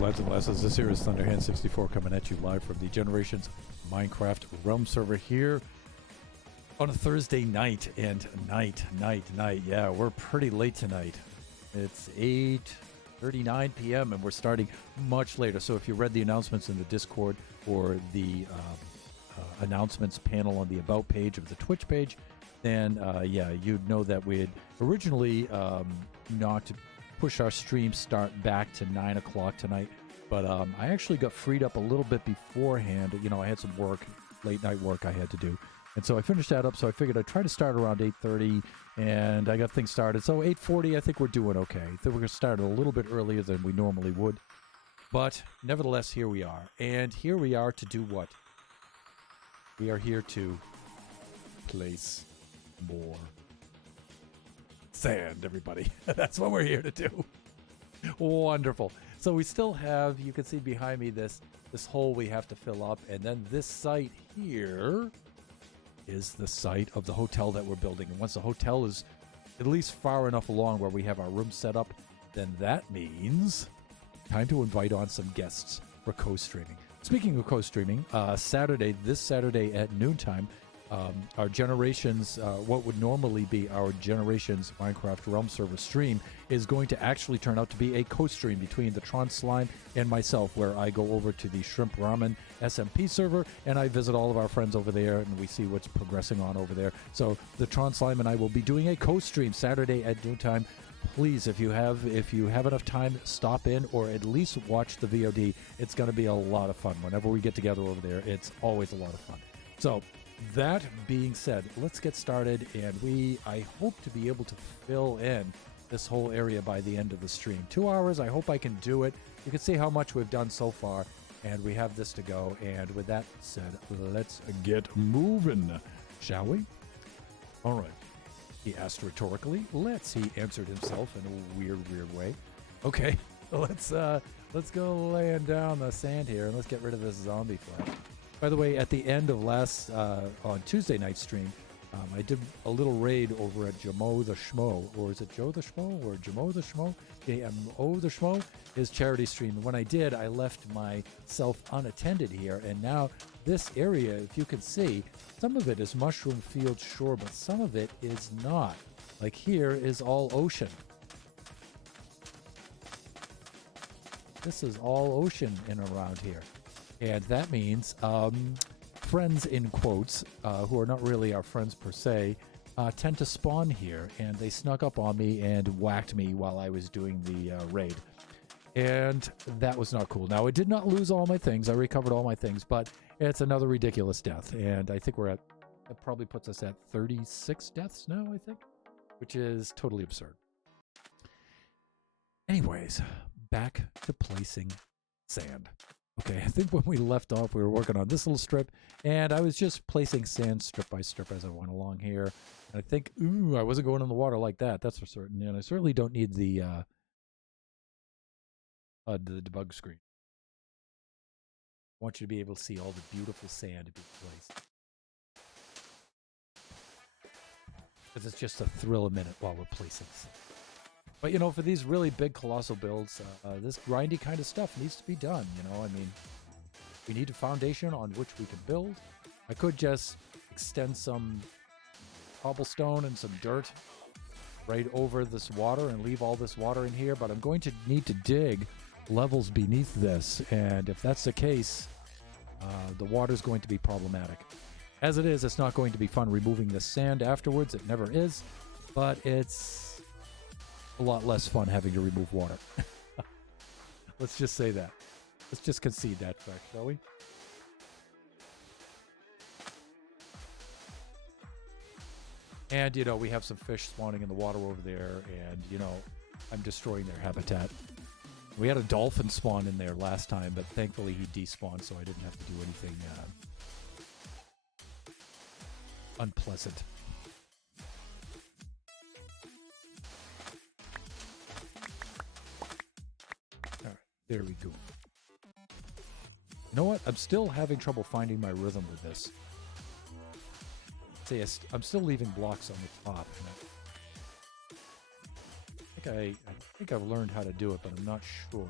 lads and lasses. This here is Thunderhand64 coming at you live from the Generations Minecraft Realm server here on a Thursday night. And night. Yeah, we're pretty late tonight. It's 8:39 p.m. and we're starting much later. So if you read the announcements in the Discord or the announcements panel on the About page of the Twitch page, then yeah, you'd know that we had originally not push our stream start back to 9 o'clock tonight, but I actually got freed up a little bit beforehand. You know, I had some work, late night work I had to do, and so I finished that up. So I figured I'd try to start around 8:30, and I got things started. So 8:40, I think we're doing okay. I think we're gonna start a little bit earlier than we normally would, but nevertheless, here we are, and here we are to do what? We are here to place more sand, everybody. That's what we're here to do. Wonderful. So we still have, you can see behind me, this hole we have to fill up, and then this site here is the site of the hotel that we're building. And once the hotel is at least far enough along where we have our room set up, then that means time to invite on some guests for co-streaming. Speaking of co-streaming, this Saturday at noontime, our Generations, what would normally be our Generations Minecraft Realm server stream, is going to actually turn out to be a co-stream between the Tron Slime and myself, where I go over to the Shrimp Ramen SMP server and I visit all of our friends over there and we see what's progressing on over there. So the Tron Slime and I will be doing a co-stream Saturday at noontime. Please, if you have enough time, stop in or at least watch the VOD. It's going to be a lot of fun. Whenever we get together over there, it's always a lot of fun. So that being said, let's get started, and I hope to be able to fill in this whole area by the end of the stream. 2 hours, I hope I can do it. You can see how much we've done so far, and we have this to go. And with that said, let's get moving, shall we? All right. He asked rhetorically. He answered himself in a weird way. Okay, let's go laying down the sand here, and let's get rid of this zombie fly. By the way, at the end of on Tuesday night stream, I did a little raid over at Jamo the Schmo, or is it Joe the Schmo, or Jamo the Schmo? JMO the Schmo, his charity stream. And when I did, I left myself unattended here, and now this area, if you can see, some of it is Mushroom Field Shore, but some of it is not. Like here is all ocean. This is all ocean in around here. And that means friends, in quotes, who are not really our friends per se, tend to spawn here. And they snuck up on me and whacked me while I was doing the raid. And that was not cool. Now, I did not lose all my things. I recovered all my things. But it's another ridiculous death. And I think that probably puts us at 36 deaths now, I think. Which is totally absurd. Anyways, back to placing sand. Okay, I think when we left off, we were working on this little strip, and I was just placing sand strip by strip as I went along here. And I think, I wasn't going in the water like that, that's for certain. And I certainly don't need the debug screen. I want you to be able to see all the beautiful sand being placed. Because it's just a thrill a minute while we're placing sand. But, you know, for these really big colossal builds, this grindy kind of stuff needs to be done, you know? I mean, we need a foundation on which we can build. I could just extend some cobblestone and some dirt right over this water and leave all this water in here, but I'm going to need to dig levels beneath this, and if that's the case, the water's going to be problematic. As it is, it's not going to be fun removing the sand afterwards. It never is, but it's a lot less fun having to remove water. Let's just say that. Let's just concede that fact, shall we? And, you know, we have some fish spawning in the water over there, and, you know, I'm destroying their habitat. We had a dolphin spawn in there last time, but thankfully he despawned, so I didn't have to do anything unpleasant. There we go. You know what? I'm still having trouble finding my rhythm with this. See, I'm still leaving blocks on the top. I think I've learned how to do it, but I'm not sure.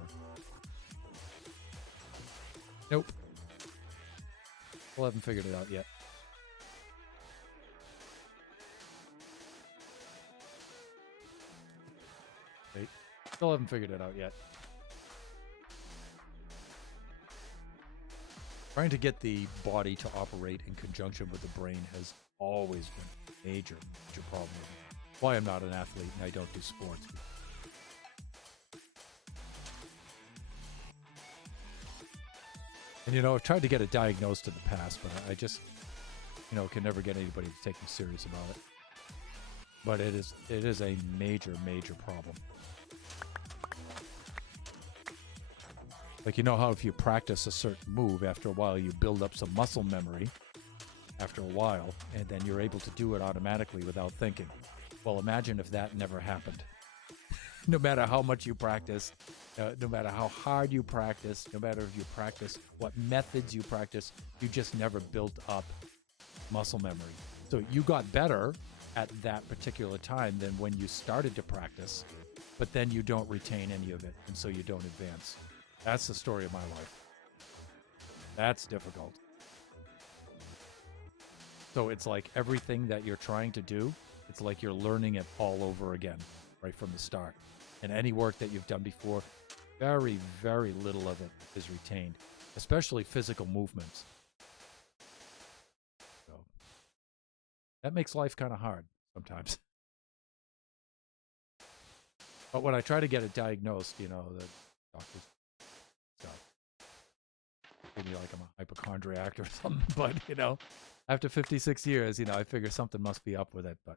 Nope. Still haven't figured it out yet. Wait. Still haven't figured it out yet. Trying to get the body to operate in conjunction with the brain has always been a major problem. Why I'm not an athlete and I don't do sports. And, I've tried to get it diagnosed in the past, but I just, can never get anybody to take me serious about it. But it is a major, major problem. Like, how if you practice a certain move, after a while you build up some muscle memory after a while, and then you're able to do it automatically without thinking. Well, imagine if that never happened. No matter how much you practice, no matter how hard you practice, no matter if you practice what methods you practice, you just never built up muscle memory. So you got better at that particular time than when you started to practice, but then you don't retain any of it, and so you don't advance. That's the story of my life. That's difficult. So it's like everything that you're trying to do, it's like you're learning it all over again, right from the start. And any work that you've done before, very, very little of it is retained, especially physical movements. So that makes life kind of hard sometimes. But when I try to get it diagnosed, the doctors maybe like I'm a hypochondriac or something, but after 56 years, I figure something must be up with it, but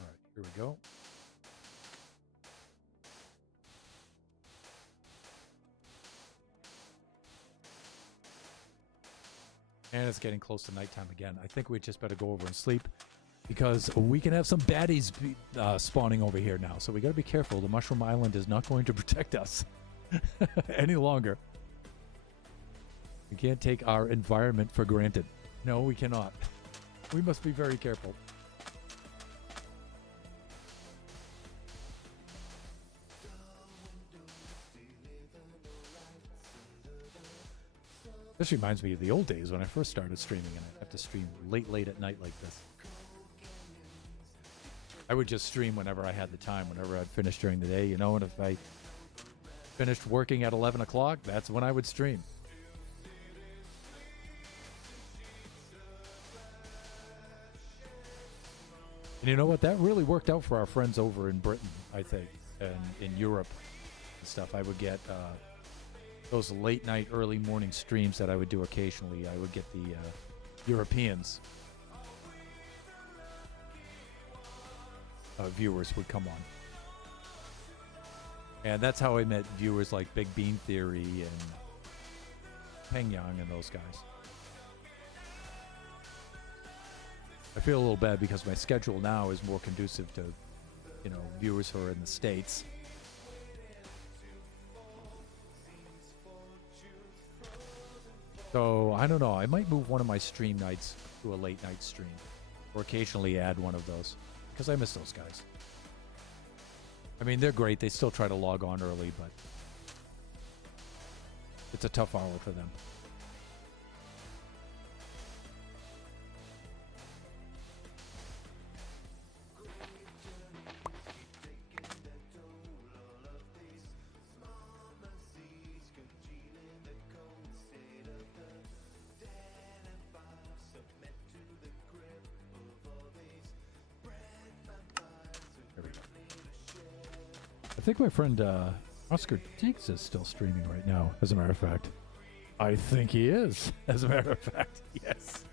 all right, here we go. And it's getting close to nighttime again. I think we just better go over and sleep, because we can have some baddies spawning over here now. So we got to be careful. The Mushroom Island is not going to protect us any longer. We can't take our environment for granted. No, we cannot. We must be very careful. This reminds me of the old days when I first started streaming, and I have to stream late at night like this. I would just stream whenever I had the time, whenever I'd finished during the day, and if I finished working at 11 o'clock, that's when I would stream. And you know what? That really worked out for our friends over in Britain, I think, and in Europe and stuff. I would get those late night, early morning streams that I would do occasionally. I would get the Europeans viewers would come on. And that's how I met viewers like Big Bean Theory and Peng Yang and those guys. I feel a little bad because my schedule now is more conducive to, viewers who are in the States. So, I don't know. I might move one of my stream nights to a late night stream, or occasionally add one of those, because I miss those guys. I mean, they're great. They still try to log on early, but it's a tough hour for them. I think my friend Oscar Diggs is still streaming right now, as a matter of fact. I think he is, as a matter of fact. Yes.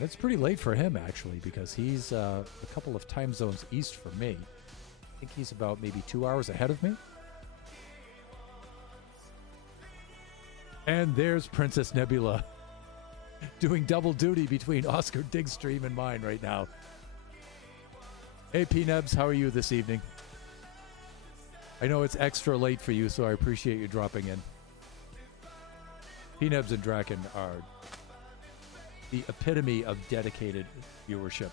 It's pretty late for him, actually, because he's a couple of time zones east from me. I think he's about maybe 2 hours ahead of me. And there's Princess Nebula doing double duty between Oscar Diggs' stream and mine right now. Hey, P-Nebs, how are you this evening? I know it's extra late for you, so I appreciate you dropping in. P-Nebs and Draken are the epitome of dedicated viewership.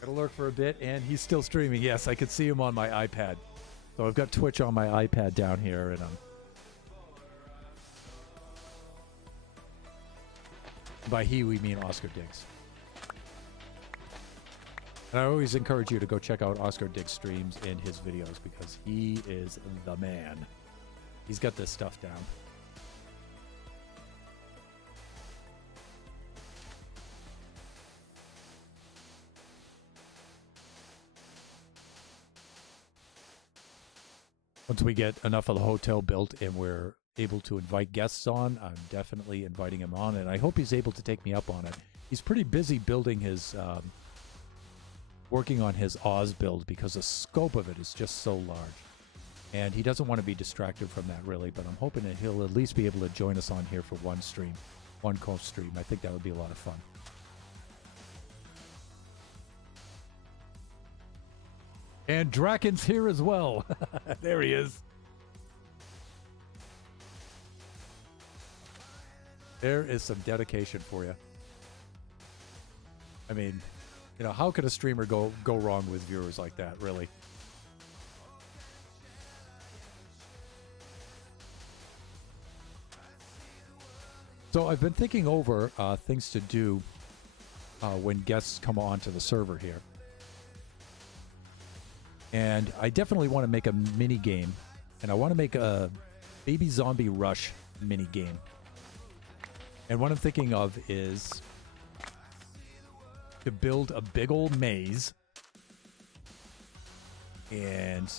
Gotta lurk for a bit, and he's still streaming. Yes, I can see him on my iPad. So I've got Twitch on my iPad down here, and by he, we mean Oscar Diggs. And I always encourage you to go check out Oscar Diggs' streams and his videos because he is the man. He's got this stuff down. Once we get enough of the hotel built and we're able to invite guests on, I'm definitely inviting him on, and I hope he's able to take me up on it. He's pretty busy building his, working on his Oz build because the scope of it is just so large. And he doesn't want to be distracted from that, really, but I'm hoping that he'll at least be able to join us on here for one stream, one co-stream. I think that would be a lot of fun. And Draken's here as well. There he is. There is some dedication for you. I mean, you know, how could a streamer go wrong with viewers like that, really? So I've been thinking over things to do when guests come onto the server here. And I definitely want to make a mini game, and I want to make a Baby Zombie Rush mini game. And what I'm thinking of is to build a big old maze, and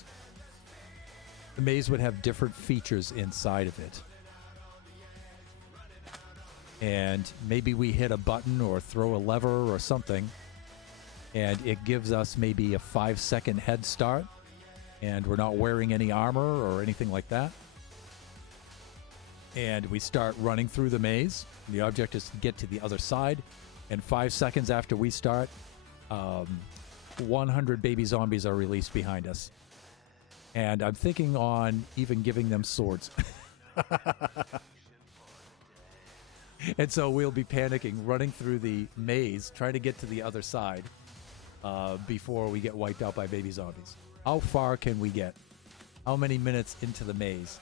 the maze would have different features inside of it. And maybe we hit a button or throw a lever or something, and it gives us maybe a 5-second head start, and we're not wearing any armor or anything like that. And we start running through the maze. The object is to get to the other side, and 5 seconds after we start, 100 baby zombies are released behind us. And I'm thinking on even giving them swords. And so we'll be panicking, running through the maze, trying to get to the other side. Before we get wiped out by baby zombies. How far can we get? How many minutes into the maze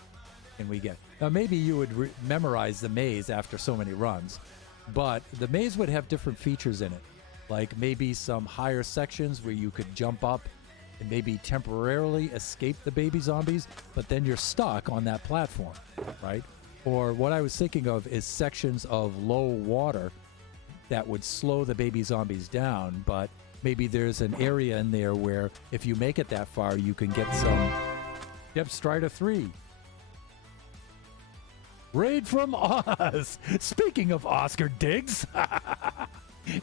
can we get? Now, maybe you would memorize the maze after so many runs, but the maze would have different features in it. Like maybe some higher sections where you could jump up and maybe temporarily escape the baby zombies, but then you're stuck on that platform, right? Or what I was thinking of is sections of low water that would slow the baby zombies down, but maybe there's an area in there where if you make it that far, you can get some... Yep, Strider 3. Raid from Oz. Speaking of Oscar Diggs.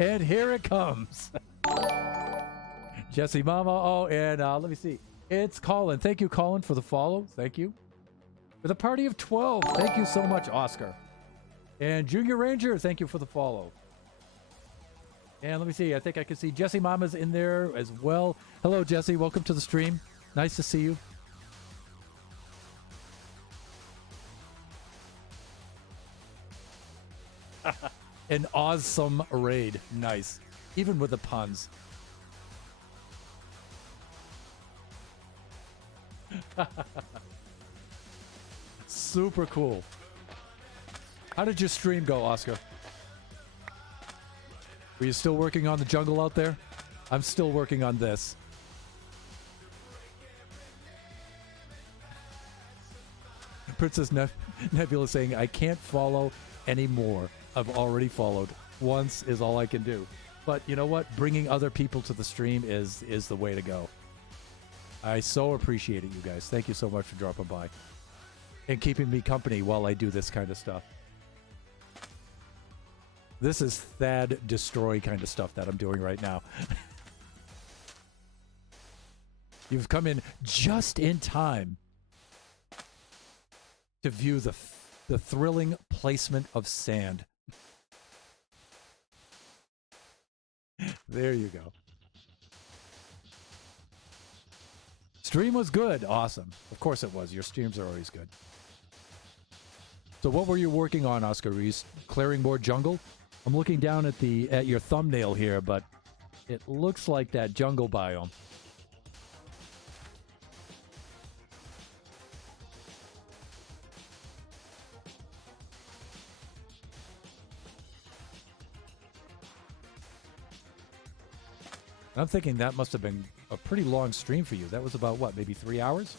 And here it comes. Jesse Mama. Oh, and let me see. It's Colin. Thank you, Colin, for the follow. Thank you. For the party of 12. Thank you so much, Oscar. And Junior Ranger, thank you for the follow. And let me see. I think I can see Jesse Mama's in there as well. Hello, Jesse. Welcome to the stream. Nice to see you. An awesome raid. Nice. Even with the puns. Super cool. How did your stream go, Oscar? Were you still working on the jungle out there? I'm still working on this. Princess Nebula saying, I can't follow anymore. I've already followed. Once is all I can do. But you know what? Bringing other people to the stream is the way to go. I so appreciate it, you guys. Thank you so much for dropping by and keeping me company while I do this kind of stuff. This is Thad Destroy kind of stuff that I'm doing right now. You've come in just in time to view the thrilling placement of sand. There you go. Stream was good. Awesome. Of course it was. Your streams are always good. So what were you working on, Oscar? Were you clearing more jungle? I'm looking down at your thumbnail here, but it looks like that jungle biome. I'm thinking that must have been a pretty long stream for you. That was about, what, maybe 3 hours?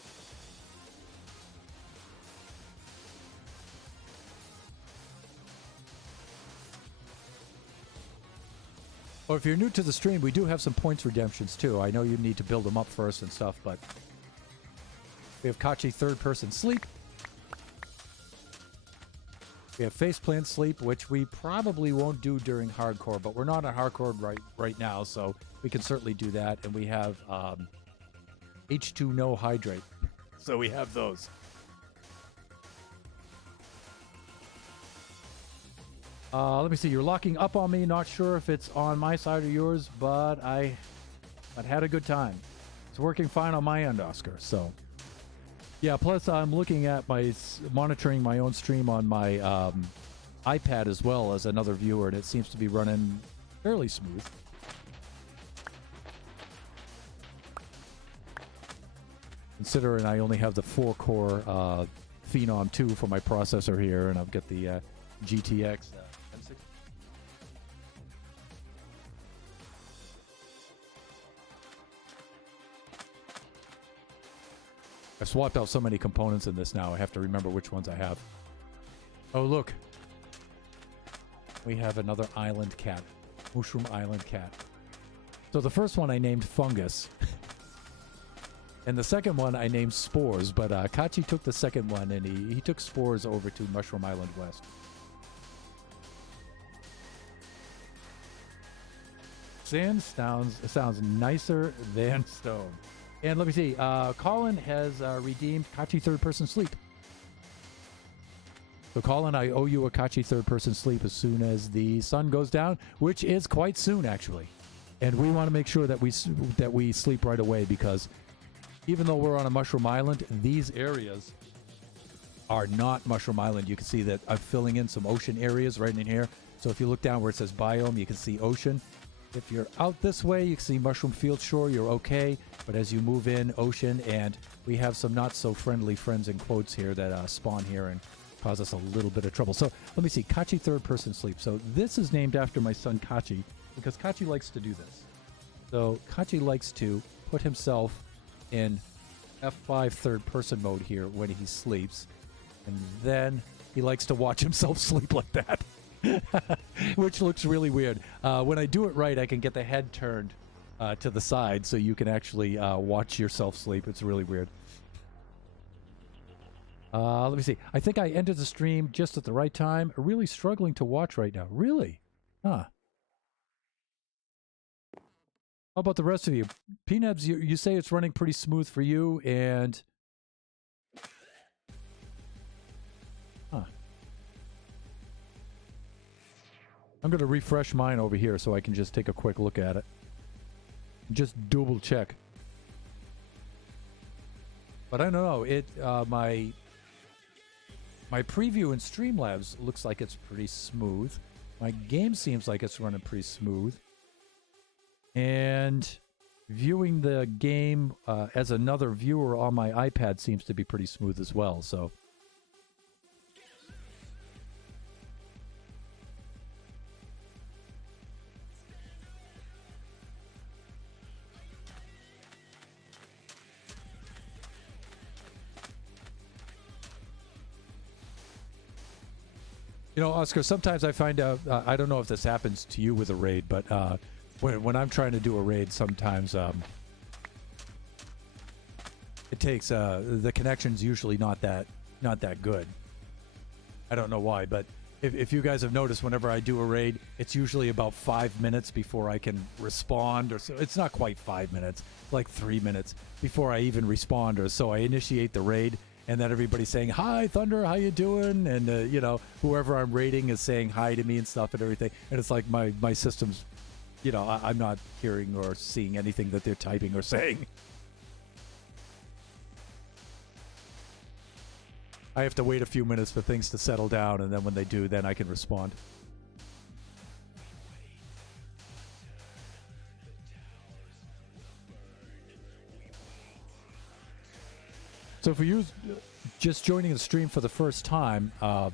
Or if you're new to the stream, we do have some points redemptions too. I know you need to build them up first and stuff, but we have Kachi third person sleep. We have faceplant sleep, which we probably won't do during hardcore, but we're not on hardcore right now, so we can certainly do that. And we have H2 no hydrate. So we have those. Let me see. You're locking up on me. Not sure if it's on my side or yours, but I had a good time. It's working fine on my end, Oscar. So, yeah. Plus, I'm looking at monitoring my own stream on my iPad as well as another viewer, and it seems to be running fairly smooth. Considering I only have the 4-core Phenom 2 for my processor here, and I've got the GTX. I've swapped out so many components in this now, I have to remember which ones I have. Oh, look. We have another island cat. Mushroom Island cat. So the first one I named Fungus. And the second one I named Spores, but Kachi took the second one and he took Spores over to Mushroom Island West. Sand sounds nicer than stone. And let me see. Colin has redeemed Kachi third person sleep. So Colin, I owe you a Kachi third person sleep as soon as the sun goes down, which is quite soon actually. And we want to make sure that we sleep right away, because even though we're on a Mushroom Island, these areas are not Mushroom Island. You can see that I'm filling in some ocean areas right in here. So if you look down where it says biome, you can see ocean. If you're out this way, you can see Mushroom Field Shore, you're okay. But as you move in, ocean, and we have some not so friendly friends in quotes here that spawn here and cause us a little bit of trouble. So let me see, Kachi third person sleep. So this is named after my son Kachi, because Kachi likes to do this. So Kachi likes to put himself in F5 third person mode here when he sleeps. And then he likes to watch himself sleep like that. Which looks really weird. When I do it right, I can get the head turned to the side so you can actually watch yourself sleep. It's really weird. Let me see. I think I ended the stream just at the right time. Really struggling to watch right now. Really? Huh. How about the rest of you? Peanuts, you say it's running pretty smooth for you, and... Huh. I'm going to refresh mine over here so I can just take a quick look at it. Just double check. But I don't know. My preview in Streamlabs looks like it's pretty smooth. My game seems like it's running pretty smooth. And viewing the game as another viewer on my iPad seems to be pretty smooth as well. So... You know, Oscar, sometimes I find out, I don't know if this happens to you with a raid, but when I'm trying to do a raid, sometimes it takes, the connection's usually not that good. I don't know why, but if you guys have noticed, whenever I do a raid, it's usually about 5 minutes before I can respond, or so. It's not quite 5 minutes, like 3 minutes before I even respond, or so I initiate the raid. And then everybody's saying, hi, Thunder, how you doing? And, you know, whoever I'm raiding is saying hi to me and stuff and everything. And it's like my system's you know, I'm not hearing or seeing anything that they're typing or saying. I have to wait a few minutes for things to settle down, and then when they do, then I can respond. So for you just joining the stream for the first time, I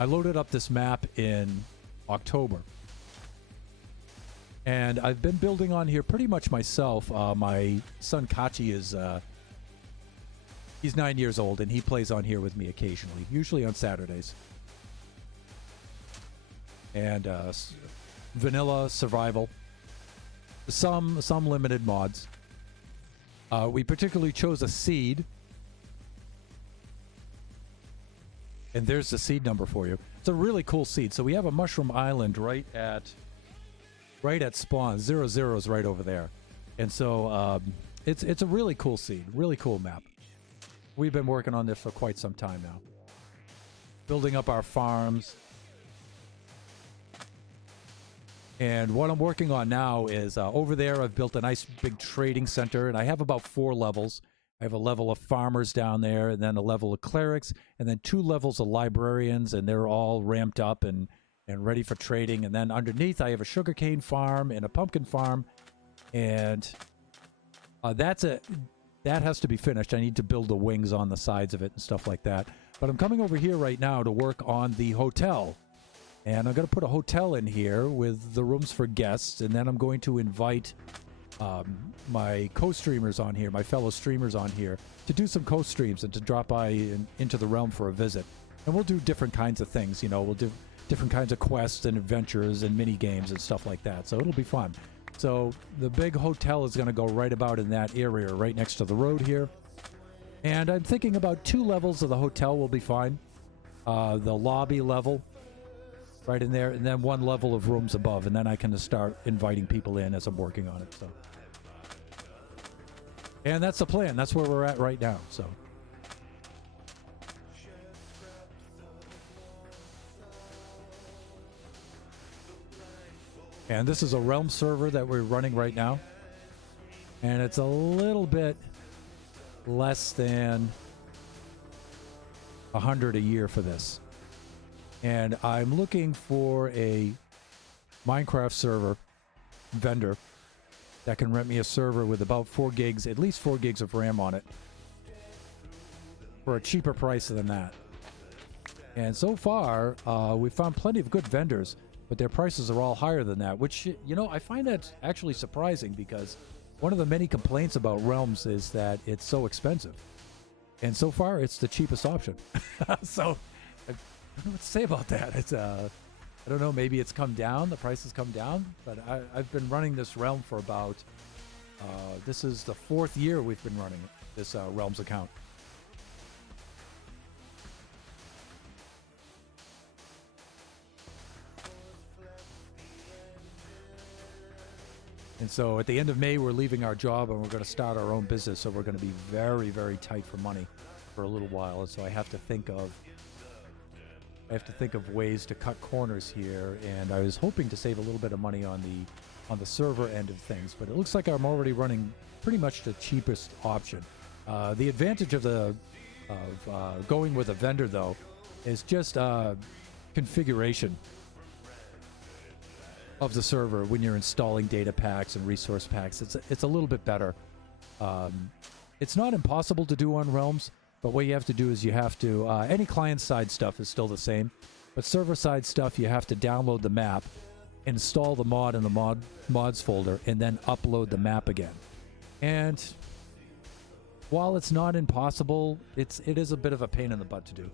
loaded up this map in October. And I've been building on here pretty much myself. My son Kachi is... he's 9 years old, and he plays on here with me occasionally, usually on Saturdays. And vanilla, survival, some limited mods. We particularly chose a seed. And there's the seed number for you. It's a really cool seed. So we have a mushroom island right at spawn. 00 is right over there. And so it's a really cool seed. Really cool map. We've been working on this for quite some time now. Building up our farms. And what I'm working on now is over there I've built a nice big trading center, and I have about 4 levels. I have a level of farmers down there, and then a level of clerics, and then 2 levels of librarians, and they're all ramped up and ready for trading. And then underneath I have a sugarcane farm and a pumpkin farm, and that has to be finished. I need to build the wings on the sides of it and stuff like that. But I'm coming over here right now to work on the hotel. And I'm going to put a hotel in here with the rooms for guests, and then I'm going to invite my co-streamers on here, my fellow streamers on here, to do some co-streams and to drop by into the realm for a visit. And we'll do different kinds of things, you know, we'll do different kinds of quests and adventures and mini games and stuff like that. So it'll be fun. So the big hotel is going to go right about in that area, right next to the road here. And I'm thinking about 2 levels of the hotel will be fine. The lobby level right in there, and then 1 level of rooms above, and then I can start inviting people in as I'm working on it. So, and that's the plan. That's where we're at right now. So, and this is a realm server that we're running right now, and it's a little bit less than 100 a year for this. And I'm looking for a Minecraft server vendor that can rent me a server with about 4 gigs, at least 4 gigs of RAM on it, for a cheaper price than that. And so far, we've found plenty of good vendors, but their prices are all higher than that, which, you know, I find that actually surprising, because one of the many complaints about Realms is that it's so expensive. And so far, it's the cheapest option. So I don't know what to say about that. It's I don't know, maybe it's come down, the price has come down, but I've been running this Realm for about, this is the 4th year we've been running this Realms account. And so at the end of May, we're leaving our job and we're going to start our own business, so we're going to be very, very tight for money for a little while, and so I have to think of ways to cut corners here, and I was hoping to save a little bit of money on the server end of things, but it looks like I'm already running pretty much the cheapest option. The advantage of going with a vendor, though, is just configuration of the server when you're installing data packs and resource packs. It's a little bit better. It's not impossible to do on Realms, but what you have to do is you have to, any client-side stuff is still the same, but server-side stuff, you have to download the map, install the mod in the mods folder, and then upload the map again. And while it's not impossible, it is a bit of a pain in the butt to do.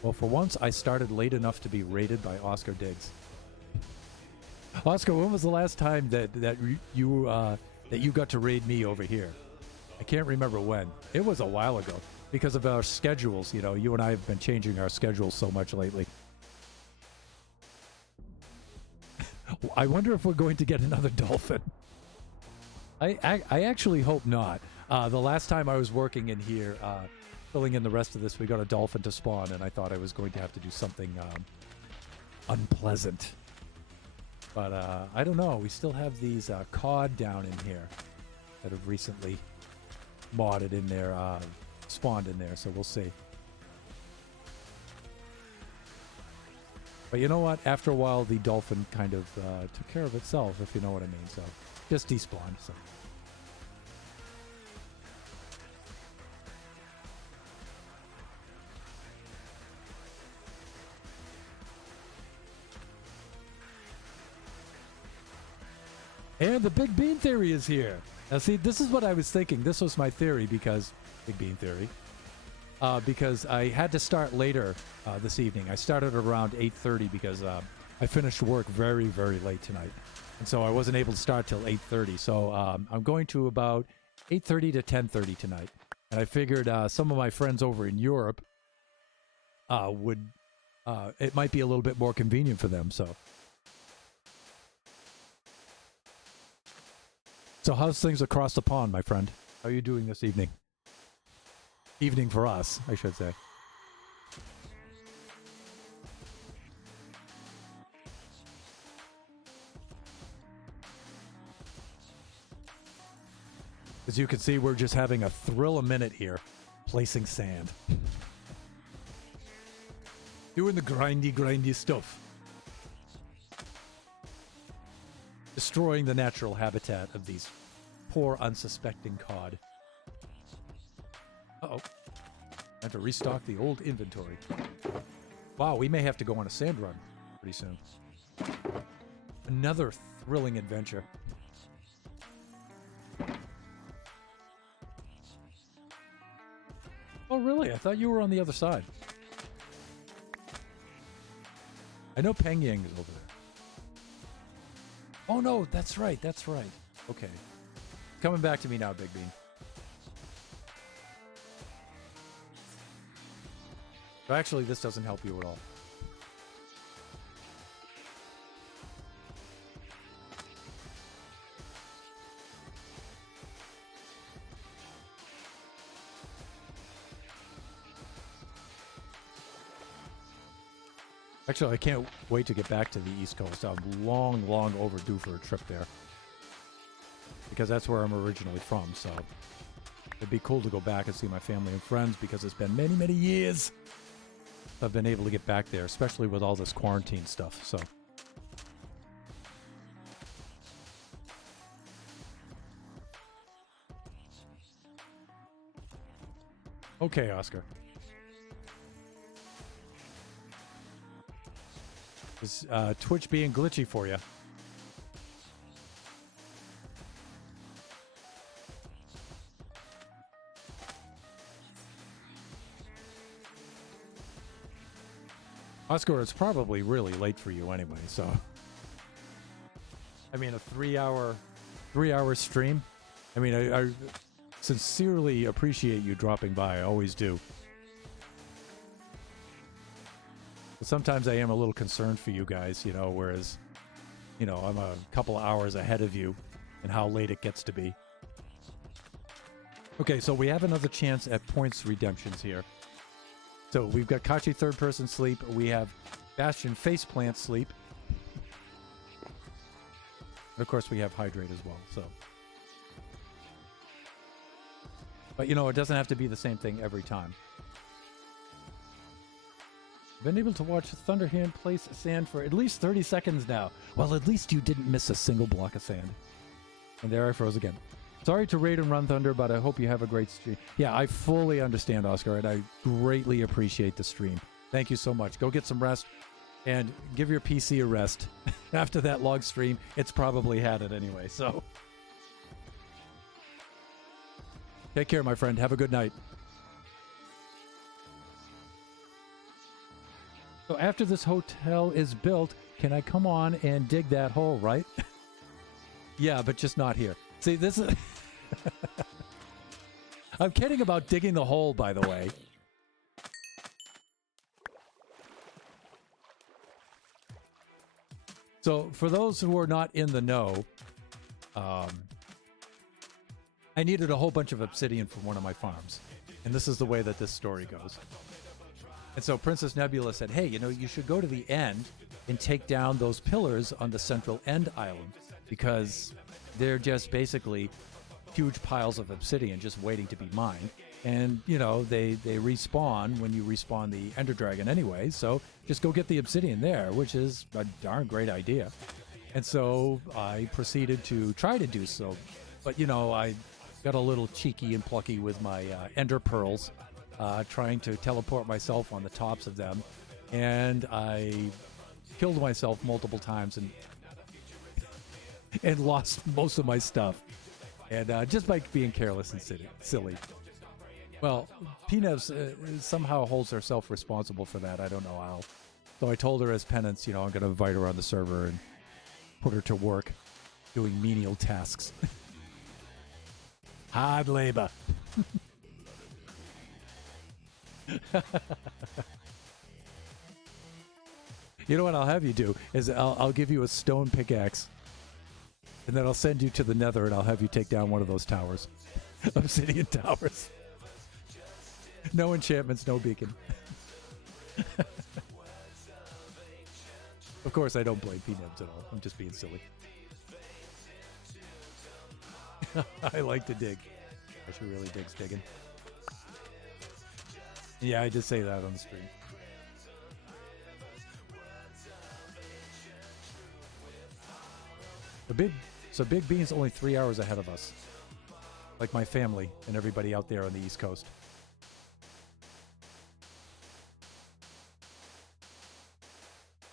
Well, for once, I started late enough to be raided by Oscar Diggs. Oscar, when was the last time that you got to raid me over here? I can't remember when. It was a while ago because of our schedules. You know, you and I have been changing our schedules so much lately. I wonder if we're going to get another dolphin. I actually hope not. The last time I was working in here, filling in the rest of this, we got a dolphin to spawn, and I thought I was going to have to do something unpleasant. But I don't know. We still have these cod down in here that have recently modded in there, spawned in there, so we'll see. But you know what? After a while, the dolphin kind of took care of itself, if you know what I mean. So just despawned. So. And the Big Bean Theory is here. Now, see, this is what I was thinking. This was my theory because... Big Bean Theory. Because I had to start later this evening. I started around 8:30 because I finished work very, very late tonight. And so I wasn't able to start till 8:30. So I'm going to about 8:30 to 10:30 tonight. And I figured some of my friends over in Europe would... it might be a little bit more convenient for them, so... So how's things across the pond, my friend? How are you doing this evening? Evening for us, I should say. As you can see, we're just having a thrill a minute here, placing sand. Doing the grindy stuff. Destroying the natural habitat of these poor, unsuspecting cod. Uh-oh. I have to restock the old inventory. Wow, we may have to go on a sand run pretty soon. Another thrilling adventure. Oh, really? I thought you were on the other side. I know Pengyang is over there. Oh, no, that's right. That's right. Okay. Coming back to me now, Big Bean. So actually, this doesn't help you at all. Actually, I can't wait to get back to the East Coast. I'm long, long overdue for a trip there. Because that's where I'm originally from, so... It'd be cool to go back and see my family and friends because it's been many, many years I've been able to get back there, especially with all this quarantine stuff, so... Okay, Oscar. Is Twitch being glitchy for you? Oscar, it's probably really late for you anyway, so... I mean, a three-hour stream? I mean, I sincerely appreciate you dropping by. I always do. But sometimes I am a little concerned for you guys, you know, whereas, you know, I'm a couple of hours ahead of you and how late it gets to be. Okay, so we have another chance at points redemptions here. So we've got Kachi third person sleep. We have Bastion faceplant sleep. And of course we have hydrate as well, so. But you know, it doesn't have to be the same thing every time. Been able to watch Thunderhand place sand for at least 30 seconds now. Well, at least you didn't miss a single block of sand. And there I froze again. Sorry to raid and run Thunder, but I hope you have a great stream. Yeah, I fully understand, Oscar, and I greatly appreciate the stream. Thank you so much. Go get some rest and give your PC a rest. After that log stream, it's probably had it anyway, so. Take care, my friend. Have a good night. So after this hotel is built, can I come on and dig that hole, right? Yeah, but just not here. See, this is... I'm kidding about digging the hole, by the way. So, for those who are not in the know, I needed a whole bunch of obsidian for one of my farms. And this is the way that this story goes. And so Princess Nebula said, hey, you know, you should go to the end and take down those pillars on the central end island, because they're just basically huge piles of obsidian just waiting to be mined. And, you know, they respawn when you respawn the Ender Dragon anyway, so just go get the obsidian there, which is a darn great idea. And so I proceeded to try to do so. But, you know, I got a little cheeky and plucky with my Ender Pearls, trying to teleport myself on the tops of them. And I killed myself multiple times and lost most of my stuff. And just by being careless and silly. Well, P-Nevs somehow holds herself responsible for that. I don't know how. So I told her as penance, you know, I'm going to invite her on the server and put her to work doing menial tasks. Hard labor. You know what I'll have you do is I'll give you a stone pickaxe, and then I'll send you to the Nether, and I'll have you take down one of those towers. Obsidian towers. No enchantments, no beacon. Of course, I don't blame P-Nebs at all. I'm just being silly. I like to dig. She really digs digging. Yeah, I just say that on the stream. So Big Bean's only 3 hours ahead of us. Like my family and everybody out there on the East Coast.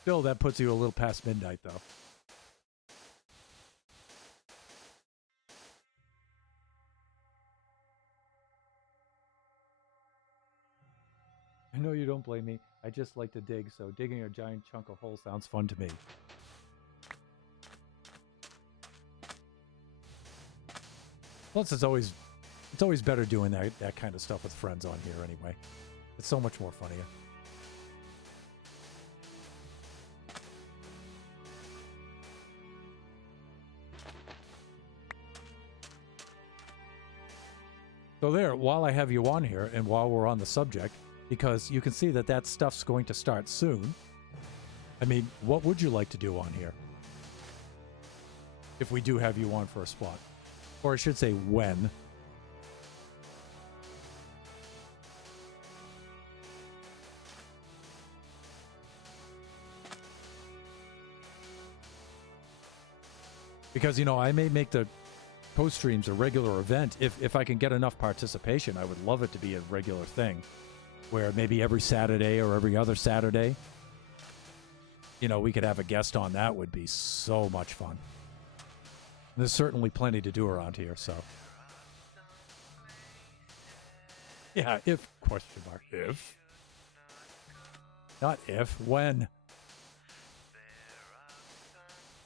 Still, that puts you a little past midnight, though. I know you don't blame me. I just like to dig, so digging a giant chunk of hole sounds fun to me. Plus, it's always better doing that kind of stuff with friends on here anyway. It's so much more funnier. So there, while I have you on here, and while we're on the subject, because you can see that stuff's going to start soon. I mean, what would you like to do on here? If we do have you on for a spot. Or I should say, when. Because, you know, I may make the post streams a regular event. If I can get enough participation, I would love it to be a regular thing. Where maybe every Saturday or every other Saturday, you know, we could have a guest on. That would be so much fun. There's certainly plenty to do around here, so. Yeah, if, question mark, if. Not if, when.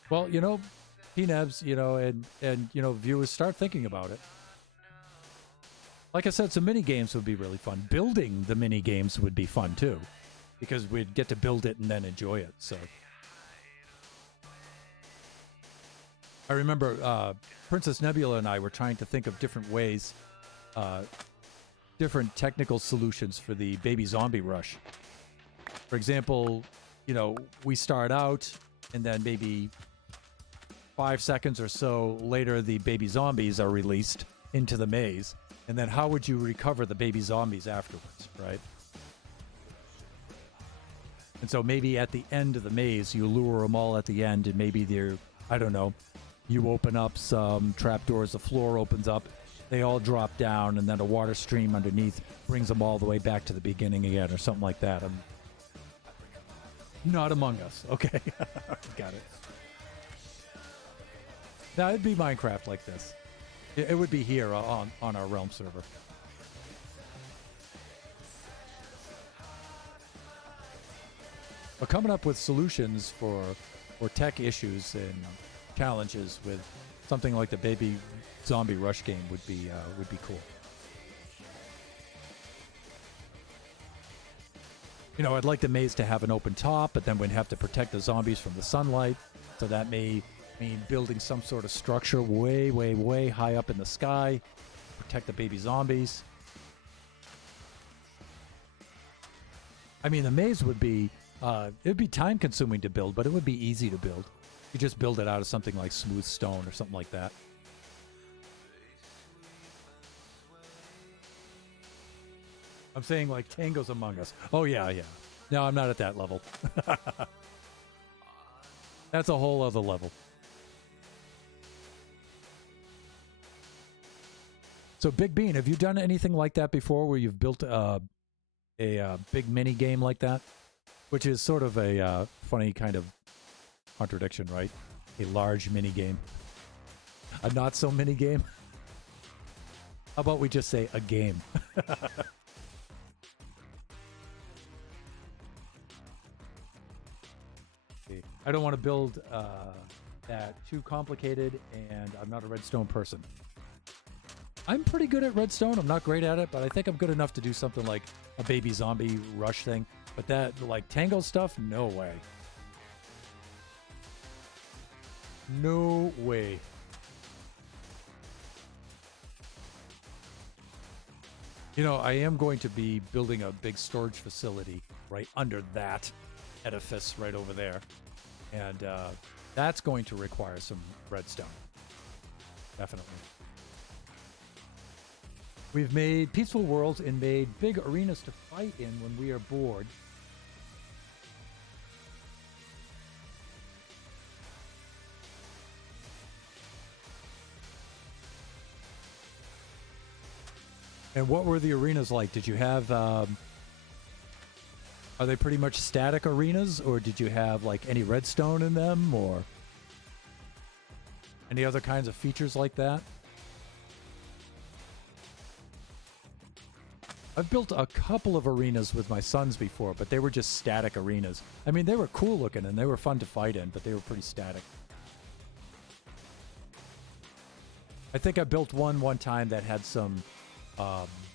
Well, you know, P-Nebs, you know, and you know, viewers, start thinking about it. Like I said, some mini games would be really fun. Building the mini games would be fun too, because we'd get to build it and then enjoy it. So I remember Princess Nebula and I were trying to think of different ways, different technical solutions for the baby zombie rush. For example, you know, we start out and then maybe 5 seconds or so later, the baby zombies are released into the maze. And then how would you recover the baby zombies afterwards, right? And so maybe at the end of the maze, you lure them all at the end, and maybe they're, I don't know, you open up some trapdoors, the floor opens up, they all drop down, and then a water stream underneath brings them all the way back to the beginning again, or something like that. Not Among Us. Okay. Got it. Now, it'd be Minecraft like this. It would be here on our Realm server. But coming up with solutions for tech issues and challenges with something like the baby zombie rush game would be cool. You know, I'd like the maze to have an open top, but then we'd have to protect the zombies from the sunlight. So that may mean building some sort of structure way, way, way high up in the sky protect the baby zombies. I mean, the maze would be, it'd be time consuming to build, but it would be easy to build. You just build it out of something like smooth stone or something like that. I'm saying like Tango's Among Us. Oh, yeah, yeah. No, I'm not at that level. That's a whole other level. So, Big Bean, have you done anything like that before where you've built a big mini game like that? Which is sort of a funny kind of contradiction, right? A large mini game. A not so mini game. How about we just say a game? I don't want to build that too complicated, and I'm not a redstone person. I'm pretty good at redstone. I'm not great at it, but I think I'm good enough to do something like a baby zombie rush thing. But that, like Tango stuff, no way. No way. You know, I am going to be building a big storage facility right under that edifice right over there. And that's going to require some redstone. Definitely. We've made peaceful worlds and made big arenas to fight in when we are bored. And what were the arenas like? Did you have... are they pretty much static arenas, or did you have like any redstone in them, or any other kinds of features like that? I've built a couple of arenas with my sons before, but they were just static arenas. I mean, they were cool looking and they were fun to fight in, but they were pretty static. I think I built one time that had some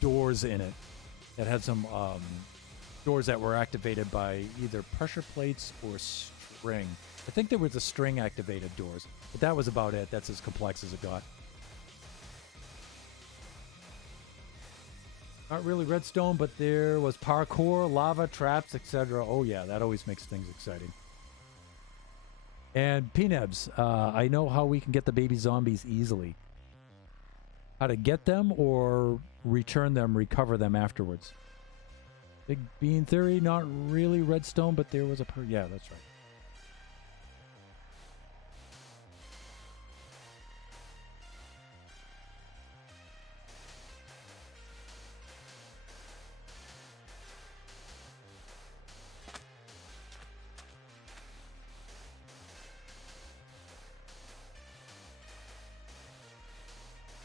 doors in it, that had some doors that were activated by either pressure plates or string. I think there were the string activated doors, but that was about it. That's as complex as it got. Not really redstone, but there was parkour, lava, traps, etc. Oh yeah, that always makes things exciting. And Pnebs, I know how we can get the baby zombies easily. How to get them or return them, recover them afterwards. Big Bean Theory, not really redstone, but there was a... yeah, that's right.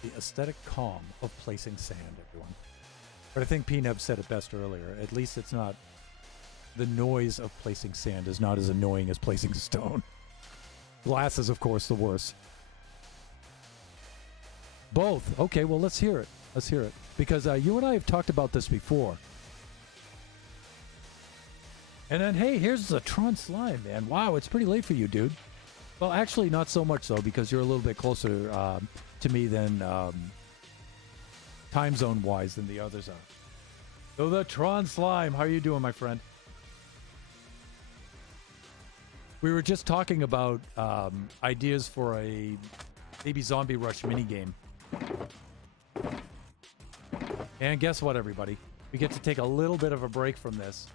The aesthetic calm of placing sand, everyone. But I think Pneb said it best earlier. At least it's not... the noise of placing sand is not as annoying as placing stone. Glass is, of course, the worst. Both. Okay, well, let's hear it. Let's hear it. Because you and I have talked about this before. And then, hey, here's the Tron Slime, man. Wow, it's pretty late for you, dude. Well, actually, not so much, though, because you're a little bit closer to me than time zone-wise than the others are. So the Tron Slime, how are you doing, my friend? We were just talking about ideas for a Baby Zombie Rush minigame. And guess what, everybody? We get to take a little bit of a break from this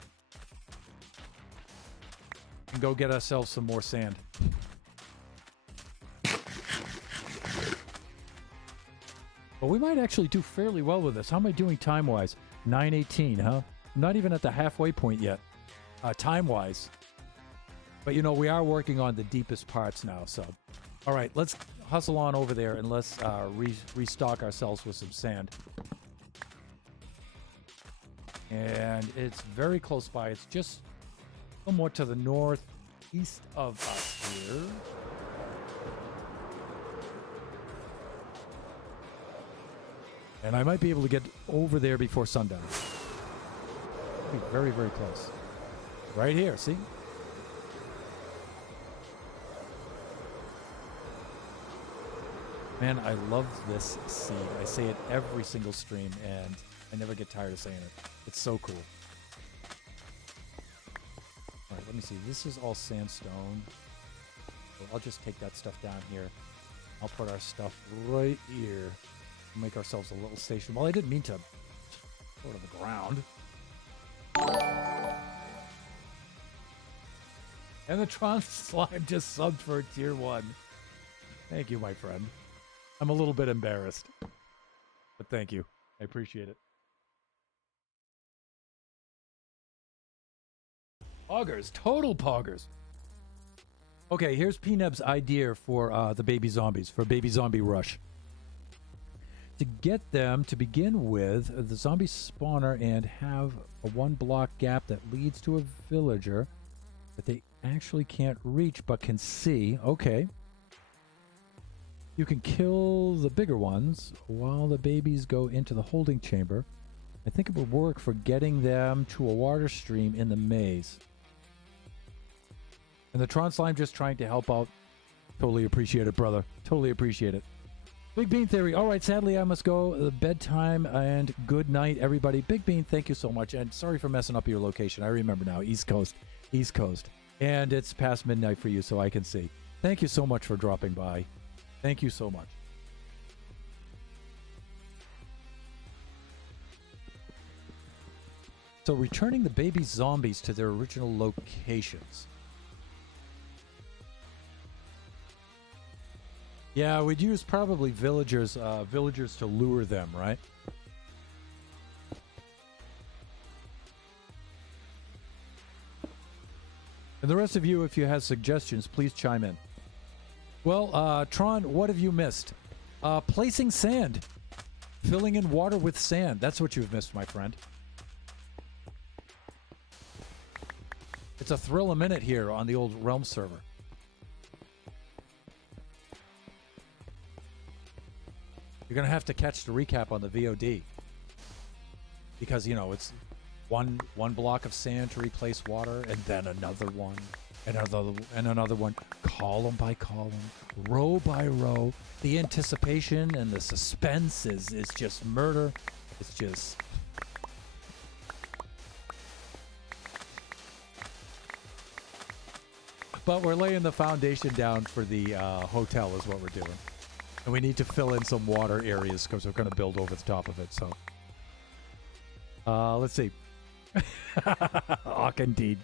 and go get ourselves some more sand. But we might actually do fairly well with this. How am I doing time-wise? 9:18, huh? I'm not even at the halfway point yet, time-wise. But, you know, we are working on the deepest parts now, so. All right, let's hustle on over there and let's restock ourselves with some sand. And it's very close by. It's just somewhat to the northeast of us here. And I might be able to get over there before sundown. Be very, very close. Right here, see? Man, I love this seed. I say it every single stream, and I never get tired of saying it. It's so cool. All right, let me see. This is all sandstone. So I'll just take that stuff down here. I'll put our stuff right here. Make ourselves a little station. Well, I didn't mean to throw it on the ground. And the Tron Slime just subbed for tier 1. Thank you, my friend. I'm a little bit embarrassed. But thank you. I appreciate it. Poggers. Total poggers. Okay, here's PNeb's idea for the baby zombies, for Baby Zombie Rush. To get them to begin with, the zombie spawner and have a 1-block gap that leads to a villager that they actually can't reach but can see. Okay. You can kill the bigger ones while the babies go into the holding chamber. I think it would work for getting them to a water stream in the maze. And the Tron Slime just trying to help out. Totally appreciate it, brother. Totally appreciate it. Big Bean Theory. All right, sadly, I must go. Bedtime and good night, everybody. Big Bean, thank you so much. And sorry for messing up your location. I remember now. East Coast. East Coast. And it's past midnight for you, so I can see. Thank you so much for dropping by. Thank you so much. So returning the baby zombies to their original locations. Yeah, we'd use probably villagers to lure them, right? And the rest of you, if you have suggestions, please chime in. Well, Tron, what have you missed? Placing sand. Filling in water with sand. That's what you've missed, my friend. It's a thrill a minute here on the old Realm server. You're going to have to catch the recap on the VOD. Because, you know, it's one block of sand to replace water, and then another one, and another one, column by column, row by row. The anticipation and the suspense is just murder. It's just... But we're laying the foundation down for the hotel is what we're doing. And we need to fill in some water areas because we're going to build over the top of it. So, let's see. Awk indeed.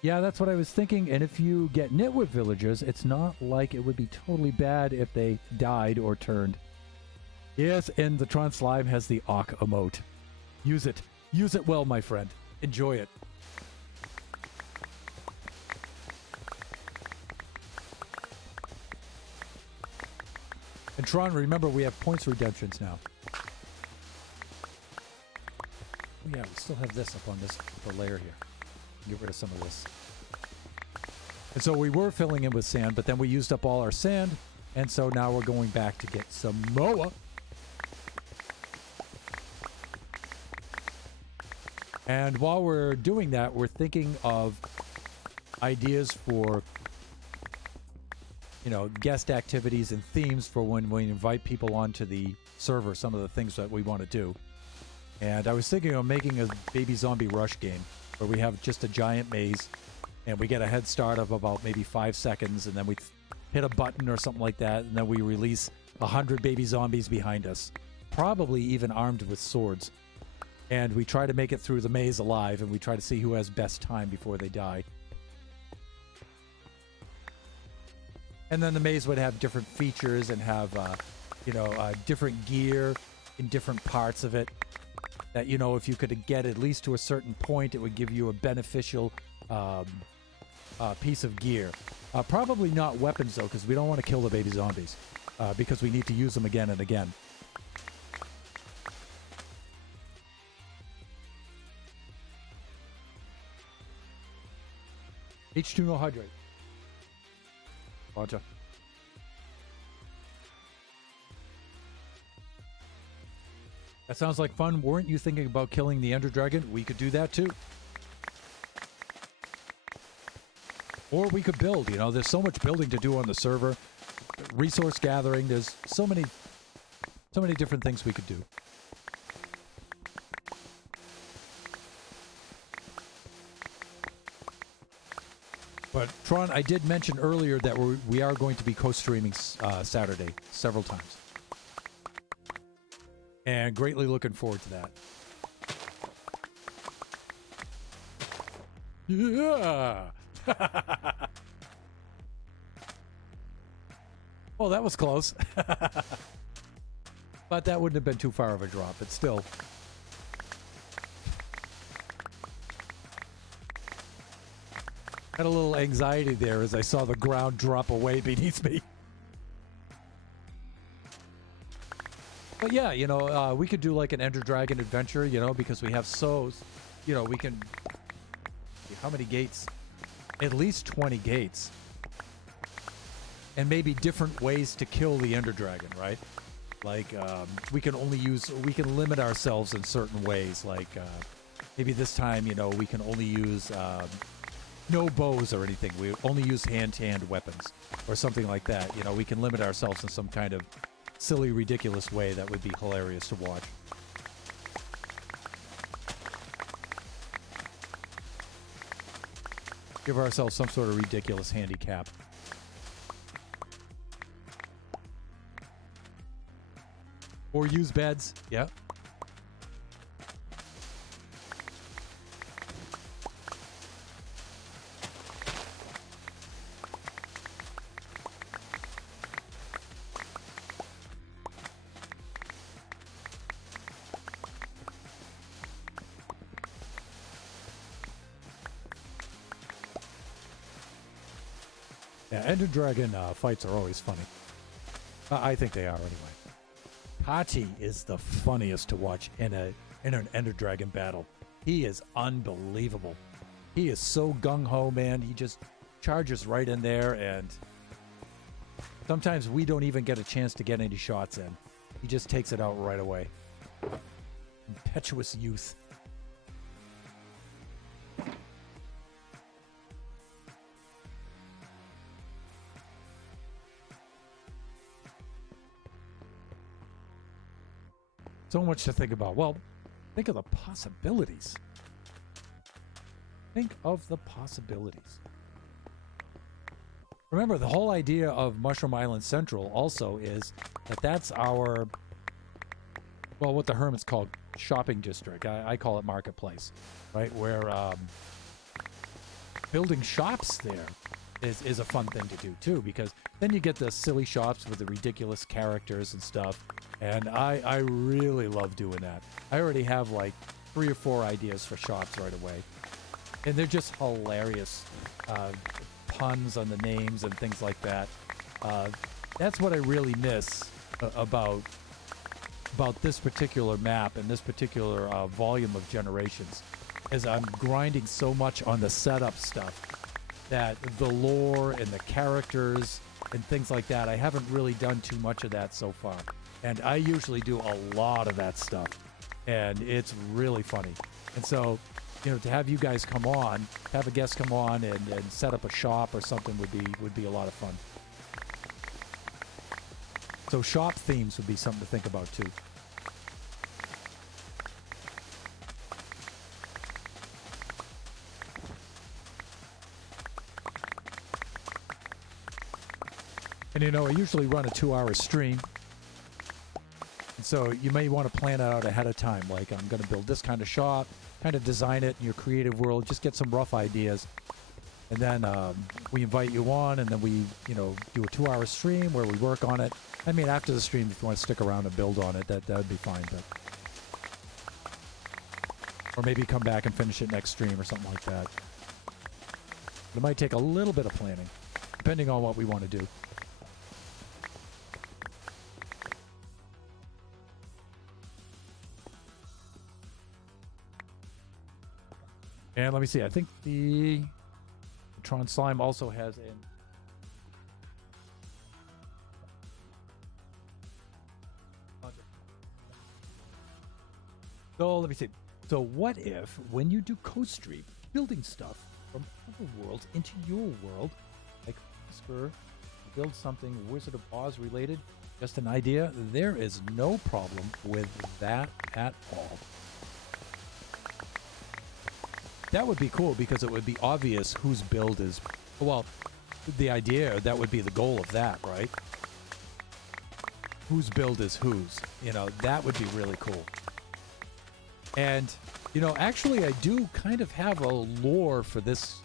Yeah, that's what I was thinking. And if you get nitwit villagers, it's not like it would be totally bad if they died or turned. Yes, and the Tron Slime has the Awk emote. Use it. Use it well, my friend. Enjoy it. And Tron, remember, we have points redemptions now. Oh yeah, we still have this up on this upper layer here. Get rid of some of this. And so we were filling in with sand, but then we used up all our sand, and so now we're going back to get some Moa. And while we're doing that, we're thinking of ideas for, you know, guest activities and themes for when we invite people onto the server, some of the things that we want to do. And I was thinking of making a Baby Zombie Rush game where we have just a giant maze and we get a head start of about maybe 5 seconds, and then we hit a button or something like that, and then we release 100 baby zombies behind us, probably even armed with swords. And we try to make it through the maze alive, and we try to see who has best time before they die. And then the maze would have different features and have, different gear in different parts of it. That, you know, if you could get at least to a certain point, it would give you a beneficial piece of gear. Probably not weapons, though, because we don't want to kill the baby zombies. Because we need to use them again and again. H2 no hydrate. Roger. That sounds like fun. Weren't you thinking about killing the Ender Dragon? We could do that too. Or we could build, you know, there's so much building to do on the server. resource gathering. There's so many different things we could do. But Tron, I did mention earlier that we are going to be co-streaming Saturday several times. And greatly looking forward to that. Yeah! Well, that was close. But that wouldn't have been too far of a drop, but still. Had a little anxiety there as I saw the ground drop away beneath me. But yeah, you know, we could do like an Ender Dragon adventure, you know, because we have you know, we can... How many gates? At least 20 gates. And maybe different ways to kill the Ender Dragon, right? Like, we can limit ourselves in certain ways. Like, maybe this time, you know, we can only use... no bows or anything. We only use hand-to-hand weapons or something like that. You know, we can limit ourselves in some kind of silly, ridiculous way that would be hilarious to watch. Give ourselves some sort of ridiculous handicap. Or use beds. Yeah. Yeah, Ender Dragon fights are always funny. I think they are anyway. Hachi is the funniest to watch in an Ender Dragon battle. He is unbelievable. He is so gung-ho, man. He just charges right in there, and sometimes we don't even get a chance to get any shots in. He just takes it out right away. Impetuous youth. So much to think about. Well, think of the possibilities. Think of the possibilities. Remember, the whole idea of Mushroom Island Central also is that that's our, well, what the hermits call shopping district. I call it marketplace, right? Where building shops there is a fun thing to do too, because then you get the silly shops with the ridiculous characters and stuff. And I really love doing that. I already have like 3 or 4 ideas for shops right away. And they're just hilarious. Puns on the names and things like that. That's what I really miss about this particular map and this particular volume of Generations, is I'm grinding so much on the setup stuff that the lore and the characters and things like that, I haven't really done too much of that so far. And I usually do a lot of that stuff, and it's really funny. And so, you know, to have you guys come on, have a guest come on and set up a shop or something would be a lot of fun. So shop themes would be something to think about too. And you know, I usually run a 2-hour stream. And so you may want to plan it out ahead of time. Like, I'm going to build this kind of shop, kind of design it in your creative world, just get some rough ideas. And then we invite you on, and then we, you know, do a 2-hour stream where we work on it. I mean, after the stream, if you want to stick around and build on it, that would be fine. But or maybe come back and finish it next stream or something like that. It might take a little bit of planning, depending on what we want to do. And let me see, I think the Tron Slime also has an... So let me see. So what if, when you do co-stream, building stuff from other worlds into your world, like Whisper build something Wizard of Oz related, just an idea, there is no problem with that at all. That would be cool because it would be obvious whose build is, well, the idea, that would be the goal of that, right? Whose build is whose, you know, that would be really cool. And, you know, actually I do kind of have a lore for this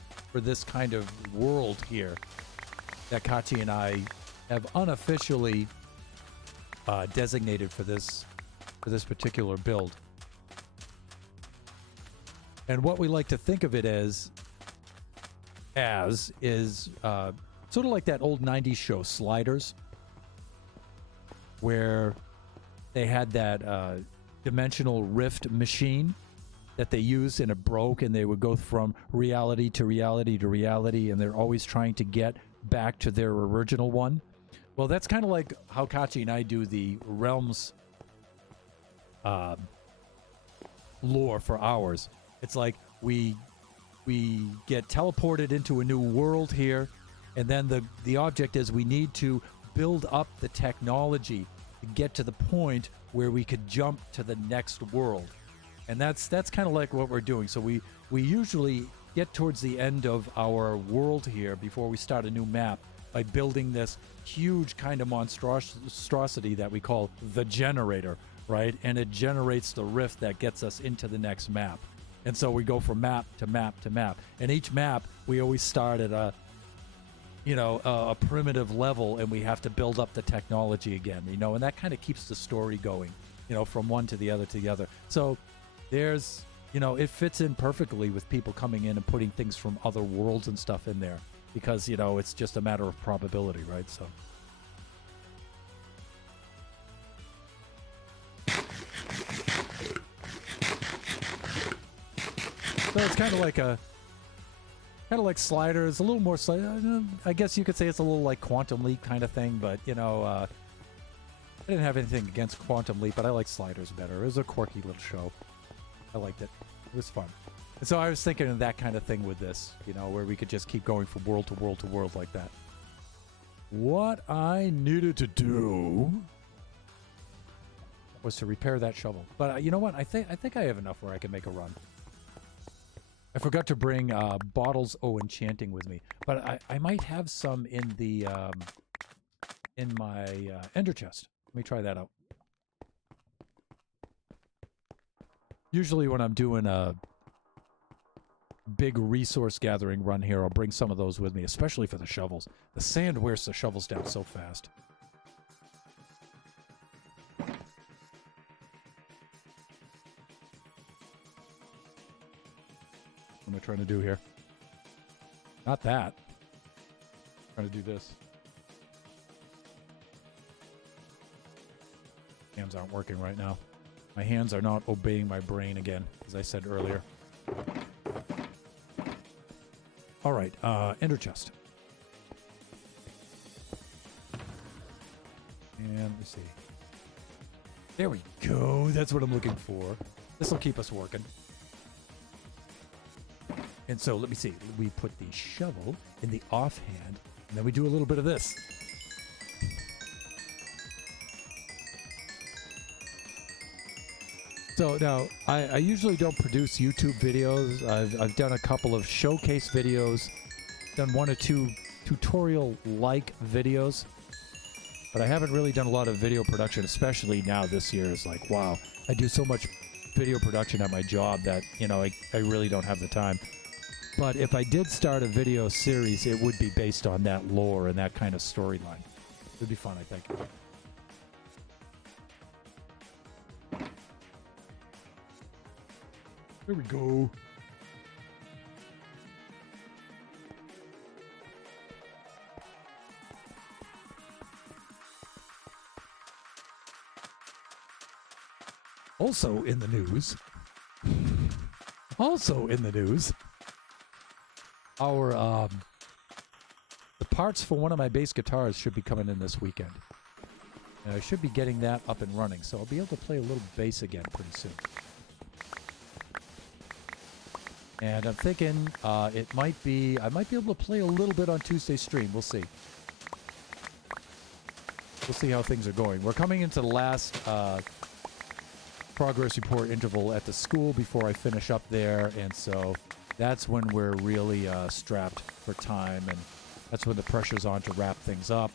kind of world here that Kachi and I have unofficially designated for this particular build. And what we like to think of it as is sort of like that old 90s show Sliders, where they had that dimensional rift machine that they used and it broke, and they would go from reality to reality to reality, and they're always trying to get back to their original one. Well, that's kind of like how Kachi and I do the Realms lore for ours. It's like we get teleported into a new world here, and then the object is we need to build up the technology to get to the point where we could jump to the next world. And that's kind of like what we're doing. So we usually get towards the end of our world here before we start a new map by building this huge kind of monstrosity that we call the generator, right? And it generates the rift that gets us into the next map. And so we go from map to map to map. And each map, we always start at a primitive level, and we have to build up the technology again, you know, and that kind of keeps the story going, you know, from one to the other to the other. So there's, you know, it fits in perfectly with people coming in and putting things from other worlds and stuff in there because, you know, it's just a matter of probability, right? So. So it's kind of like Sliders, a little more, I guess you could say it's a little like Quantum Leap kind of thing, but, you know, I didn't have anything against Quantum Leap, but I like Sliders better. It was a quirky little show. I liked it. It was fun. And so I was thinking of that kind of thing with this, you know, where we could just keep going from world to world to world like that. What I needed to do was to repair that shovel. But you know what? I think I have enough where I can make a run. I forgot to bring Bottles O Enchanting with me, but I might have some in the in my ender chest. Let me try that out. Usually when I'm doing a big resource gathering run here, I'll bring some of those with me, especially for the shovels. The sand wears the shovels down so fast. What am I trying to do here? Not that. I'm trying to do this. Hands aren't working right now. My hands are not obeying my brain again, as I said earlier. All right, ender chest. And let me see. There we go. That's what I'm looking for. This will keep us working. And so, let me see. We put the shovel in the offhand, and then we do a little bit of this. So now, I usually don't produce YouTube videos. I've done a couple of showcase videos, done one or two tutorial-like videos, but I haven't really done a lot of video production, especially now this year. It's like, wow, I do so much video production at my job that, you know, I really don't have the time. But if I did start a video series, it would be based on that lore and that kind of storyline. It would be fun, I think. There we go. Also in the news, our the parts for one of my bass guitars should be coming in this weekend. And I should be getting that up and running, so I'll be able to play a little bass again pretty soon. And I'm thinking I might be able to play a little bit on Tuesday's stream. We'll see. we'll see how things are going. We're coming into the last progress report interval at the school before I finish up there, and so that's when we're really strapped for time, and that's when the pressure's on to wrap things up.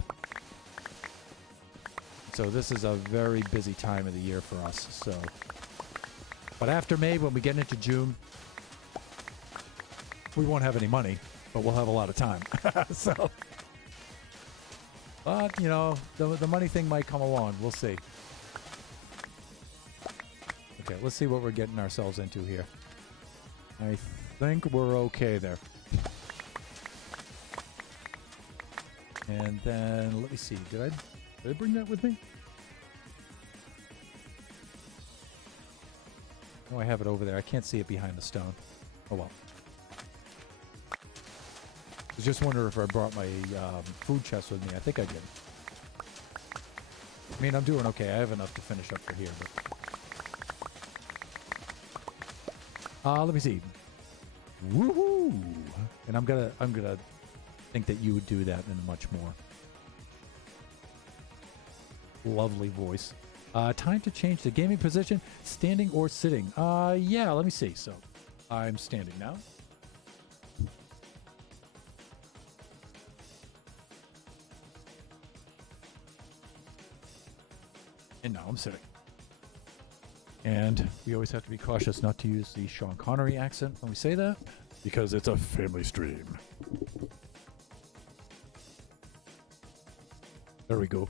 So this is a very busy time of the year for us. So, but after May, when we get into June, we won't have any money, but we'll have a lot of time. So, but you know, the money thing might come along. We'll see. Okay, let's see what we're getting ourselves into here. I think we're okay there. And then let me see. Did I bring that with me? Oh, I have it over there. I can't see it behind the stone. Oh well. I was just wondering if I brought my food chest with me. I think I did. I mean, I'm doing okay. I have enough to finish up for here. But let me see. Woohoo! And I'm gonna think that you would do that in a much more lovely voice. Time to change the gaming position, standing or sitting. Yeah, let me see. So, I'm standing now. And now I'm sitting. And we always have to be cautious not to use the Sean Connery accent when we say that, because it's a family stream. There we go.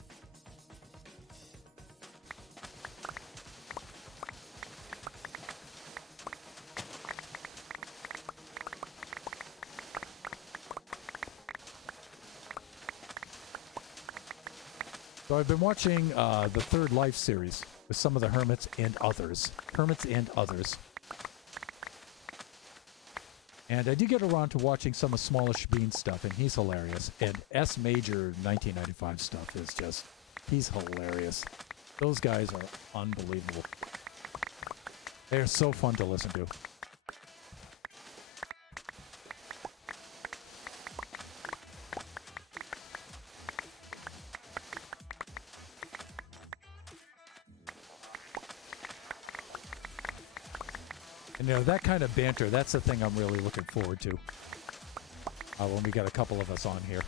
So I've been watching the Third Life series with some of the Hermits and others. And I did get around to watching some of Smallish Bean stuff, and he's hilarious. And S Major 1995 stuff is just, he's hilarious. Those guys are unbelievable. They're so fun to listen to. And you know, that kind of banter, that's the thing I'm really looking forward to when we got a couple of us on here.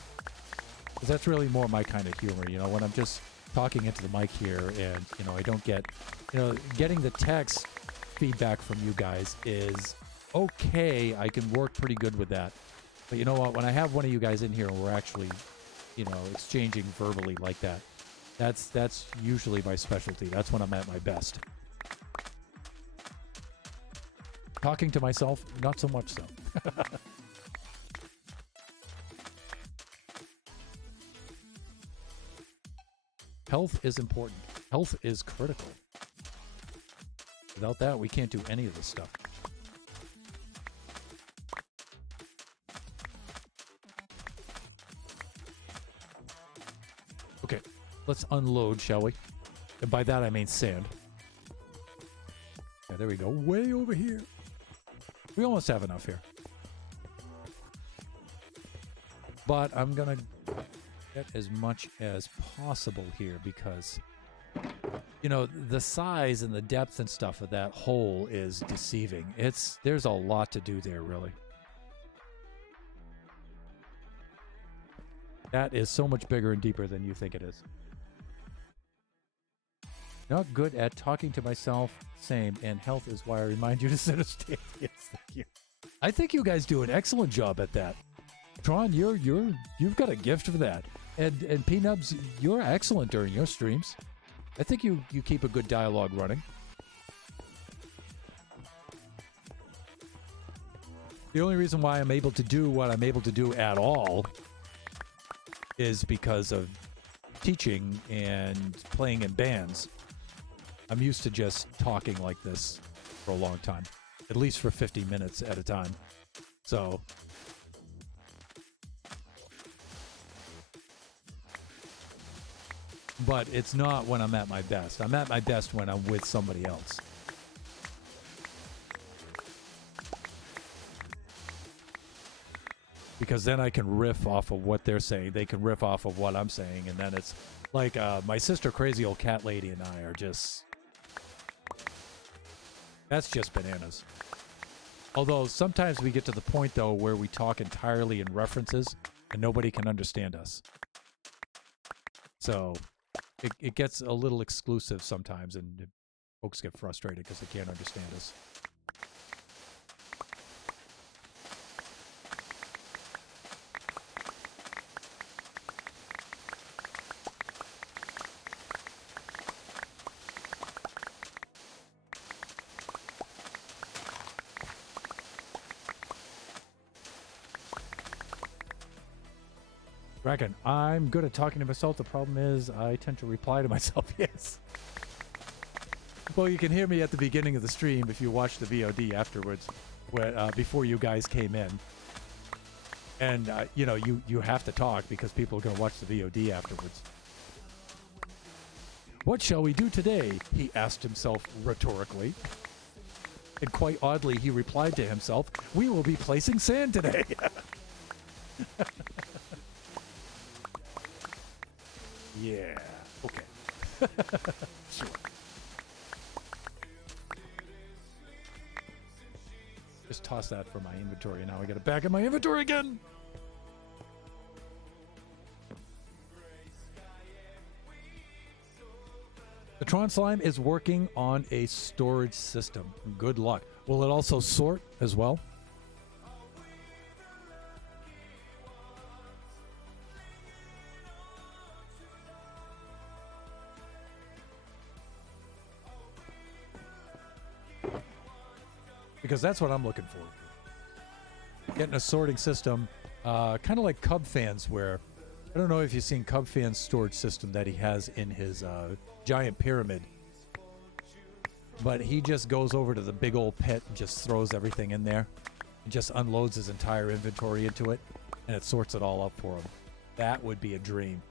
Because that's really more my kind of humor, you know, when I'm just talking into the mic here and, you know, I don't get, you know, getting the text feedback from you guys is okay. I can work pretty good with that. But you know what? When I have one of you guys in here and we're actually, you know, exchanging verbally like that, that's usually my specialty. That's when I'm at my best. Talking to myself, not so much so. Health is important. Health is critical. Without that, we can't do any of this stuff. Okay, let's unload, shall we? And by that, I mean sand. Yeah, there we go. Way over here. We almost have enough here. But I'm going to get as much as possible here because, you know, the size and the depth and stuff of that hole is deceiving. There's a lot to do there, really. That is so much bigger and deeper than you think it is. Not good at talking to myself, same, and health is why I remind you to sit or stand. Yes, thank you. I think you guys do an excellent job at that. Tron, you've got a gift for that. And P-Nubs, you're excellent during your streams. I think you keep a good dialogue running. The only reason why I'm able to do what I'm able to do at all is because of teaching and playing in bands. I'm used to just talking like this for a long time, at least for 50 minutes at a time. So, but it's not when I'm at my best. I'm at my best when I'm with somebody else. Because then I can riff off of what they're saying. They can riff off of what I'm saying, and then Like, my sister, Crazy Old Cat Lady, and I are just... That's just bananas. Although, sometimes we get to the point, though, where we talk entirely in references, and nobody can understand us. So, it gets a little exclusive sometimes, and folks get frustrated because they can't understand us. Dragon, I'm good at talking to myself. The problem is I tend to reply to myself. Yes. Well, you can hear me at the beginning of the stream if you watch the VOD afterwards, before you guys came in. And, you know, you have to talk because people are going to watch the VOD afterwards. What shall we do today? He asked himself rhetorically. And quite oddly, he replied to himself, we will be placing sand today. Yeah, okay. Sure. Just toss that for my inventory. Now I got it back in my inventory again. The Tron Slime is working on a storage system. Good luck. Will it also sort as well? Because that's what I'm looking for. Getting a sorting system, kind of like Cub Fans, where I don't know if you've seen Cub Fans' storage system that he has in his giant pyramid, but he just goes over to the big old pit and just throws everything in there and just unloads his entire inventory into it, and it sorts it all up for him. That would be a dream.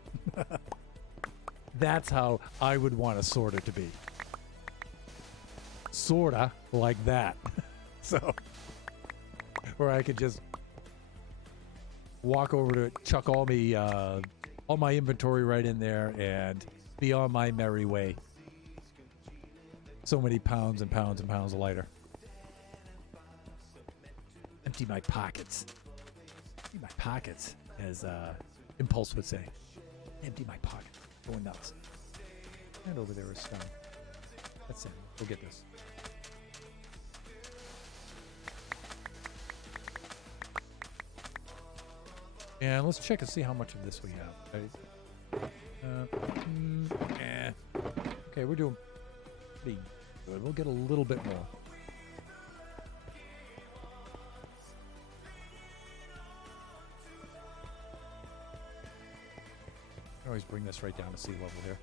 That's how I would want a sorter to be. Sorta like that. So, where I could just walk over to it, chuck all my inventory right in there, and be on my merry way. So many pounds and pounds and pounds lighter. Empty my pockets. Empty my pockets, as Impulse would say. Empty my pockets. Going nuts. And over there is stone. That's it. We'll get this. And let's check and see how much of this we have. Okay, we're doing pretty good. We'll get a little bit more. I always bring this right down to sea level here.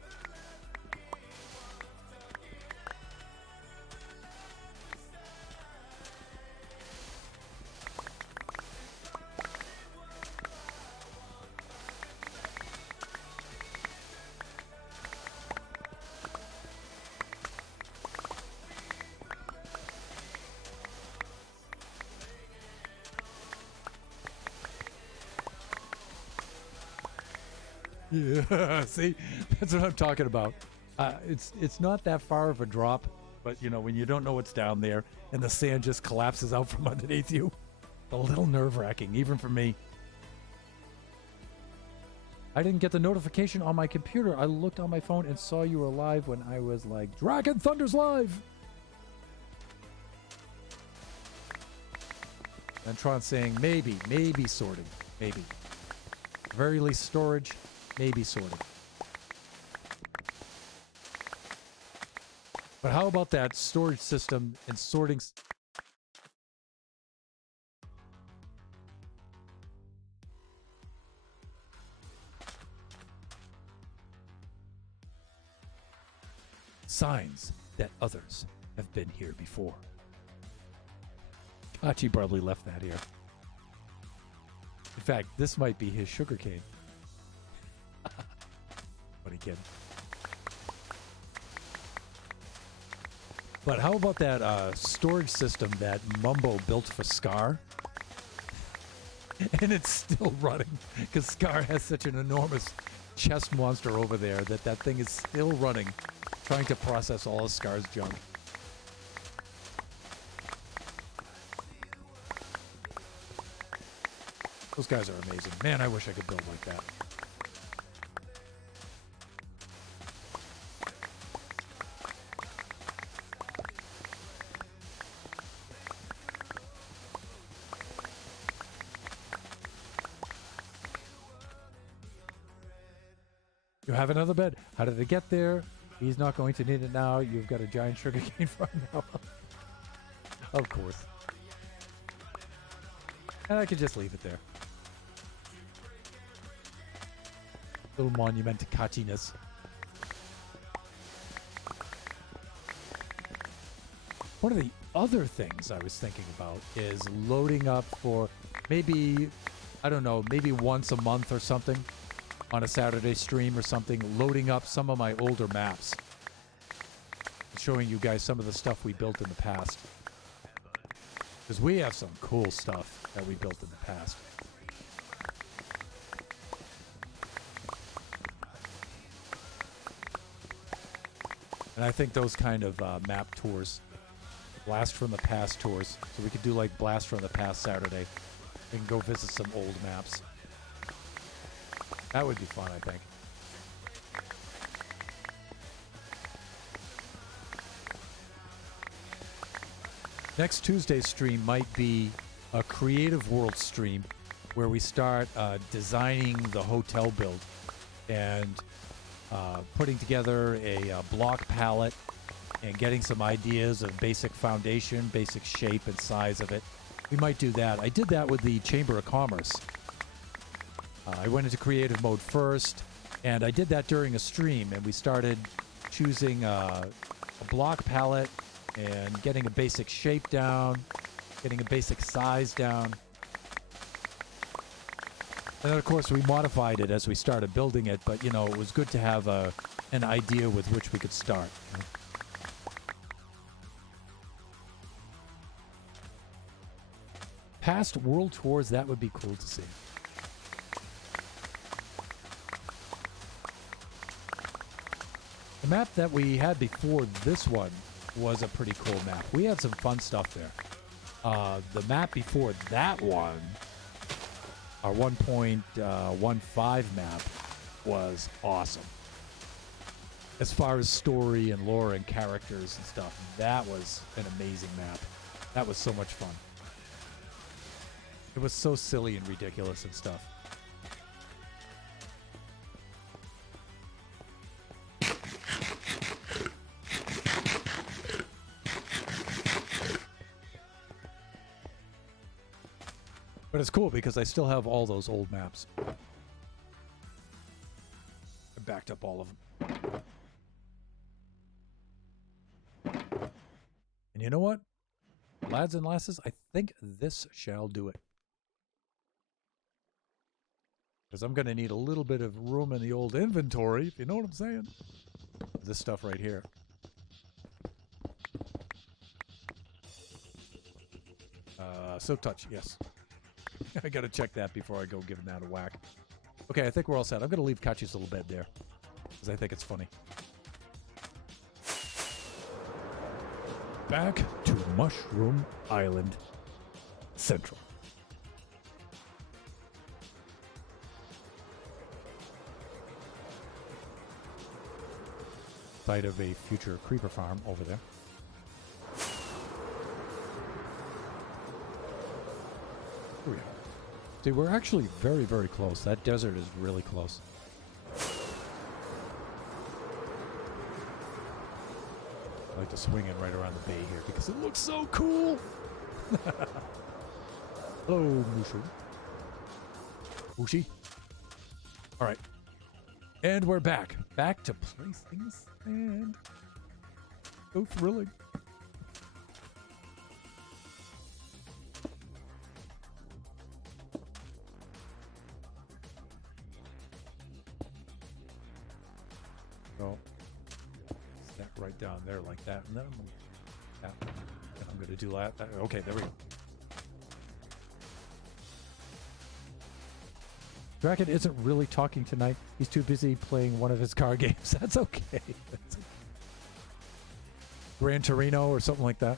Yeah, see, that's what I'm talking about. It's not that far of a drop, but you know, when you don't know what's down there and the sand just collapses out from underneath you, a little nerve-wracking, even for me. I didn't get the notification on my computer. I looked on my phone and saw you were live when I was like, Dragon Thunder's live! And Tron saying, maybe sorting, maybe. Very least storage, maybe sorting. But how about that storage system and sorting? Signs that others have been here before. Kachi probably left that here. In fact, this might be his sugarcane. Funny kid. But how about that storage system that Mumbo built for Scar? And it's still running because Scar has such an enormous chest monster over there that thing is still running, trying to process all of Scar's junk. Those guys are amazing. Man, I wish I could build like that. You have another bed. How did it get there? He's not going to need it now. You've got a giant sugarcane farm now. Of course. And I could just leave it there. Little monument to catchiness. One of the other things I was thinking about is loading up for maybe, I don't know, maybe once a month or something on a Saturday stream or something, loading up some of my older maps. Showing you guys some of the stuff we built in the past. Because we have some cool stuff that we built in the past. And I think those kind of map tours, Blast from the Past tours, so we could do like Blast from the Past Saturday and go visit some old maps. That would be fun, I think. Next Tuesday's stream might be a Creative World stream where we start designing the hotel build and putting together a block palette and getting some ideas of basic foundation, basic shape and size of it. We might do that. I did that with the Chamber of Commerce. I went into creative mode first, and I did that during a stream, and we started choosing a block palette and getting a basic shape down, getting a basic size down. And then, of course, we modified it as we started building it, but, you know, it was good to have an idea with which we could start. You know? Past world tours, that would be cool to see. The map that we had before this one was a pretty cool map. We had some fun stuff there. The map before that one, our 1.15 map, was awesome. As far as story and lore and characters and stuff, that was an amazing map. That was so much fun. It was so silly and ridiculous and stuff. But it's cool because I still have all those old maps. I backed up all of them. And you know what? Lads and lasses, I think this shall do it. Because I'm going to need a little bit of room in the old inventory, if you know what I'm saying. This stuff right here. Silk Touch, yes. I gotta check that before I go giving that a whack. Okay, I think we're all set. I'm gonna leave Kachi's little bed there, because I think it's funny. Back to Mushroom Island Central. Site of a future creeper farm over there. Here we are. See, we're actually very, very close. That desert is really close. I like to swing it right around the bay here because it looks so cool. Hello, Mushu. Mushi. All right. And we're back. Back to play things and so thrilling. So, set right down there like that. And then I'm going to do that. Okay, there we go. Draken isn't really talking tonight. He's too busy playing one of his car games. That's okay. That's okay. Gran Torino or something like that.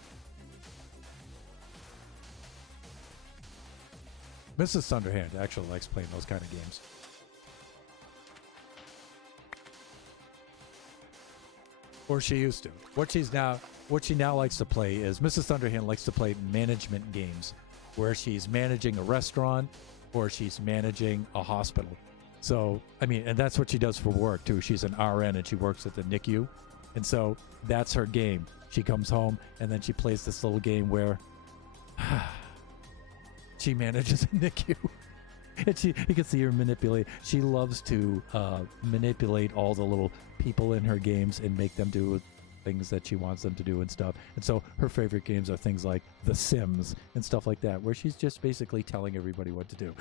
Mrs. Thunderhand actually likes playing those kind of games. Or she used to. What she now likes to play is Mrs. Thunderhand likes to play management games where she's managing a restaurant or she's managing a hospital. So, I mean, and that's what she does for work too. She's an RN and she works at the NICU. And so that's her game. She comes home and then she plays this little game where she manages a NICU. And you can see her manipulate. She loves to manipulate all the little people in her games and make them do things that she wants them to do and stuff. And so her favorite games are things like The Sims and stuff like that, where she's just basically telling everybody what to do.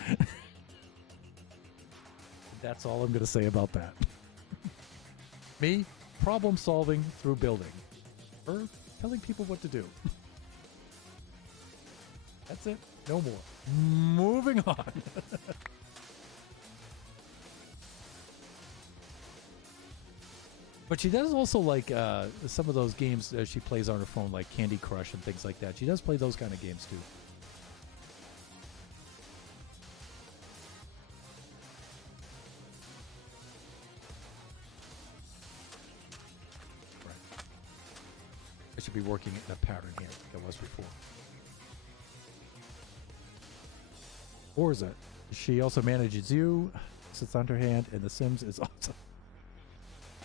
That's all I'm going to say about that. Me, problem solving through building. Her telling people what to do. That's it. No more. Moving on. But she does also like some of those games that she plays on her phone, like Candy Crush and things like that. She does play those kind of games too. Right. I should be working in a pattern here like I was before. Forza. She also manages you. Mrs. Thunderhand, and The Sims is awesome.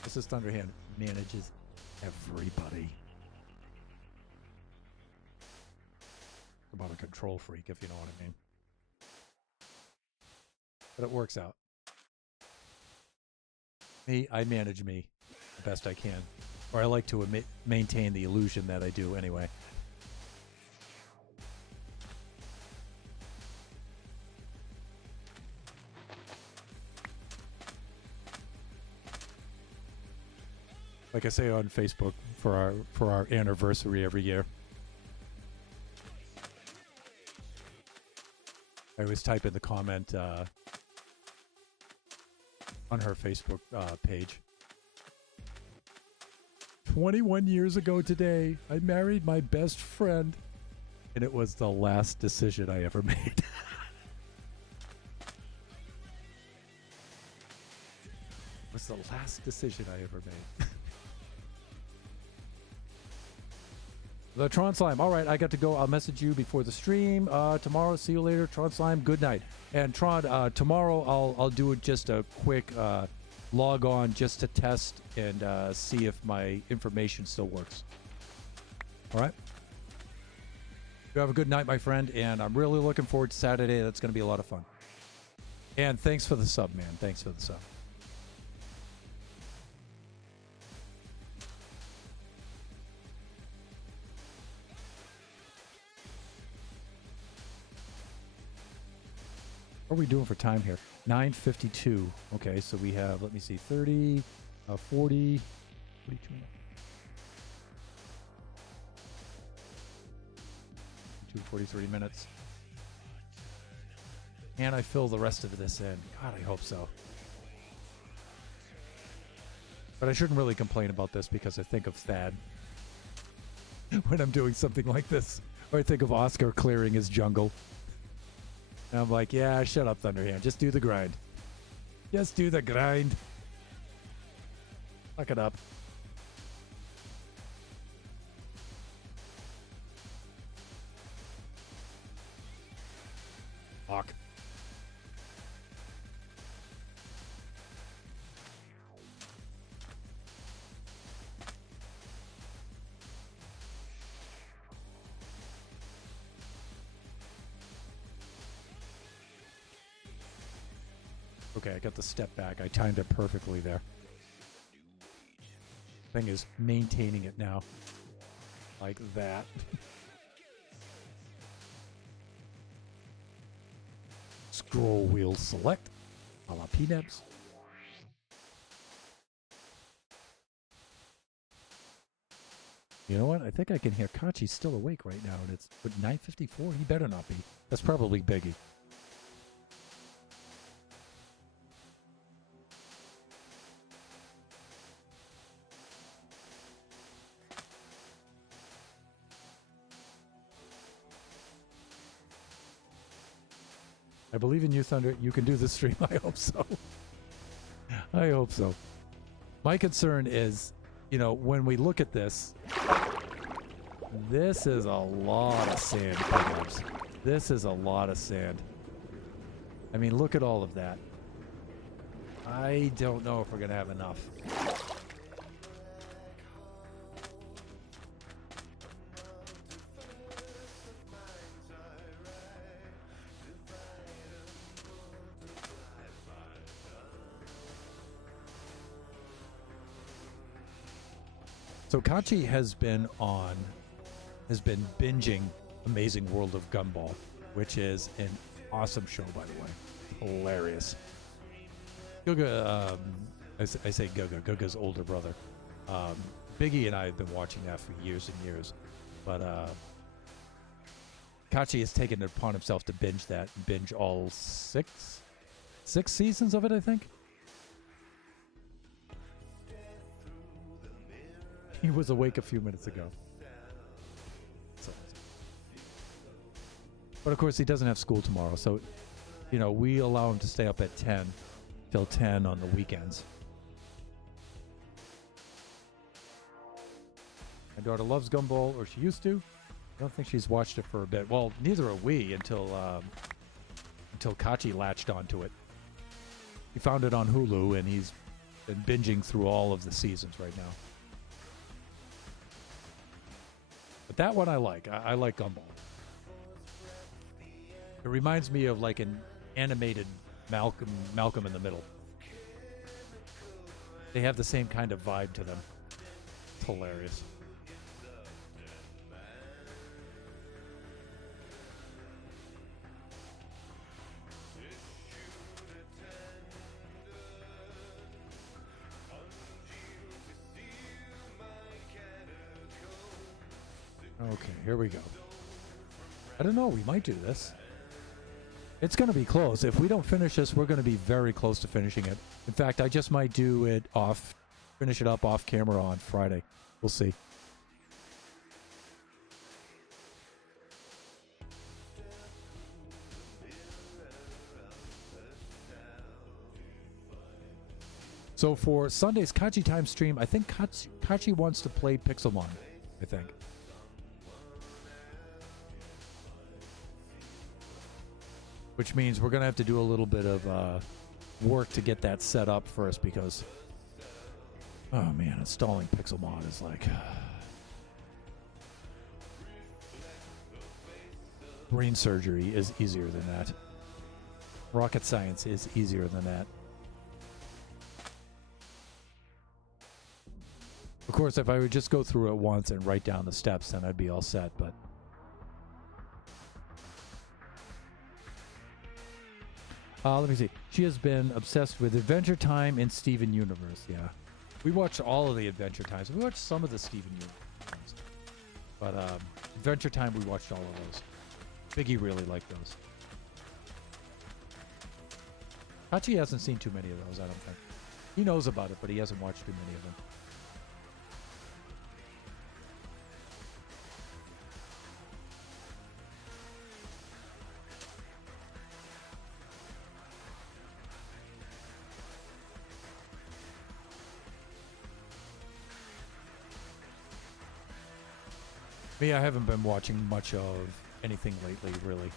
Mrs. Thunderhand manages everybody. About a control freak, if you know what I mean. But it works out. Me, I manage me the best I can. Or I like to maintain the illusion that I do anyway. Like I say on Facebook for our anniversary every year. I always type in the comment on her Facebook page. 21 years ago today, I married my best friend, and it was the last decision I ever made. It was the last decision I ever made. The Tron Slime. All right, I got to go. I'll message you before the stream. Tomorrow, see you later. Tron Slime, good night. And Tron, tomorrow I'll do just a quick log on just to test and see if my information still works. All right? You have a good night, my friend, and I'm really looking forward to Saturday. That's going to be a lot of fun. And thanks for the sub, man. Thanks for the sub. What are we doing for time here? 9:52. Okay, so we have, let me see, 30, 40, 42 minutes. 43 minutes. And I fill the rest of this in. God, I hope so. But I shouldn't really complain about this because I think of Thad when I'm doing something like this. Or I think of Oscar clearing his jungle. And I'm like, yeah, shut up, Thunderhand. Just do the grind. Just do the grind. Fuck it up. Fuck. Okay, I got the step back. I timed it perfectly there. Thing is maintaining it now. Like that. Scroll wheel select. A la PNEBs. You know what? I think I can hear Kachi's still awake right now, and it's 9:54. He better not be. That's probably Biggie. I believe in you, Thunder. You can do this stream. I hope so. I hope so. My concern is, you know, when we look at this, this is a lot of sand, Pigabs. This is a lot of sand. I mean, look at all of that. I don't know if we're going to have enough. So Kachi has been binging Amazing World of Gumball, which is an awesome show, by the way. Hilarious. Guga, I say Guga, Guga's older brother. Biggie and I have been watching that for years and years. But Kachi has taken it upon himself to binge all six seasons of it, I think. He was awake a few minutes ago. But of course, he doesn't have school tomorrow, so, you know, we allow him to stay up at 10 till 10 on the weekends. My daughter loves Gumball, or she used to. I don't think she's watched it for a bit. Well, neither are we until Kachi latched onto it. He found it on Hulu, and he's been binging through all of the seasons right now. But that one I like. I like Gumball. It reminds me of like an animated Malcolm in the Middle. They have the same kind of vibe to them. It's hilarious. Okay, here we go. I don't know, we might do this. It's going to be close. If we don't finish this, we're going to be very close to finishing it. In fact, I just might do it finish it up off camera on Friday. We'll see. So for Sunday's Kachi Time stream, I think Kachi wants to play Pixelmon, I think. Which means we're going to have to do a little bit of work to get that set up first because, oh man, installing Pixelmon is like... brain surgery is easier than that. Rocket science is easier than that. Of course, if I would just go through it once and write down the steps, then I'd be all set, but... let me see. She has been obsessed with Adventure Time and Steven Universe. Yeah. We watched all of the Adventure Times. We watched some of the Steven Universe times. But Adventure Time, we watched all of those. Biggie really liked those. Hachi hasn't seen too many of those, I don't think. He knows about it, but he hasn't watched too many of them. Me, I haven't been watching much of anything lately, really.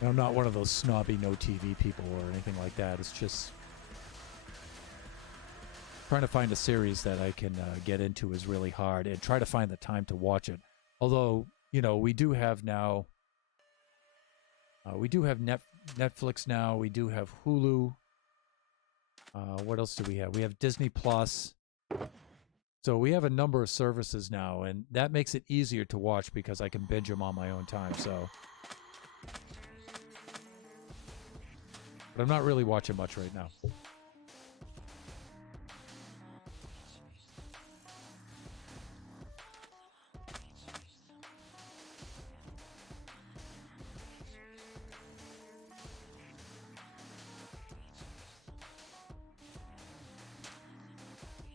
And I'm not one of those snobby no TV people or anything like that. It's just trying to find a series that I can get into is really hard, and try to find the time to watch it. Although, you know, we do have now, we do have Netflix now. We do have Hulu. What else do we have? We have Disney Plus. So we have a number of services now, and that makes it easier to watch because I can binge them on my own time. So, but I'm not really watching much right now.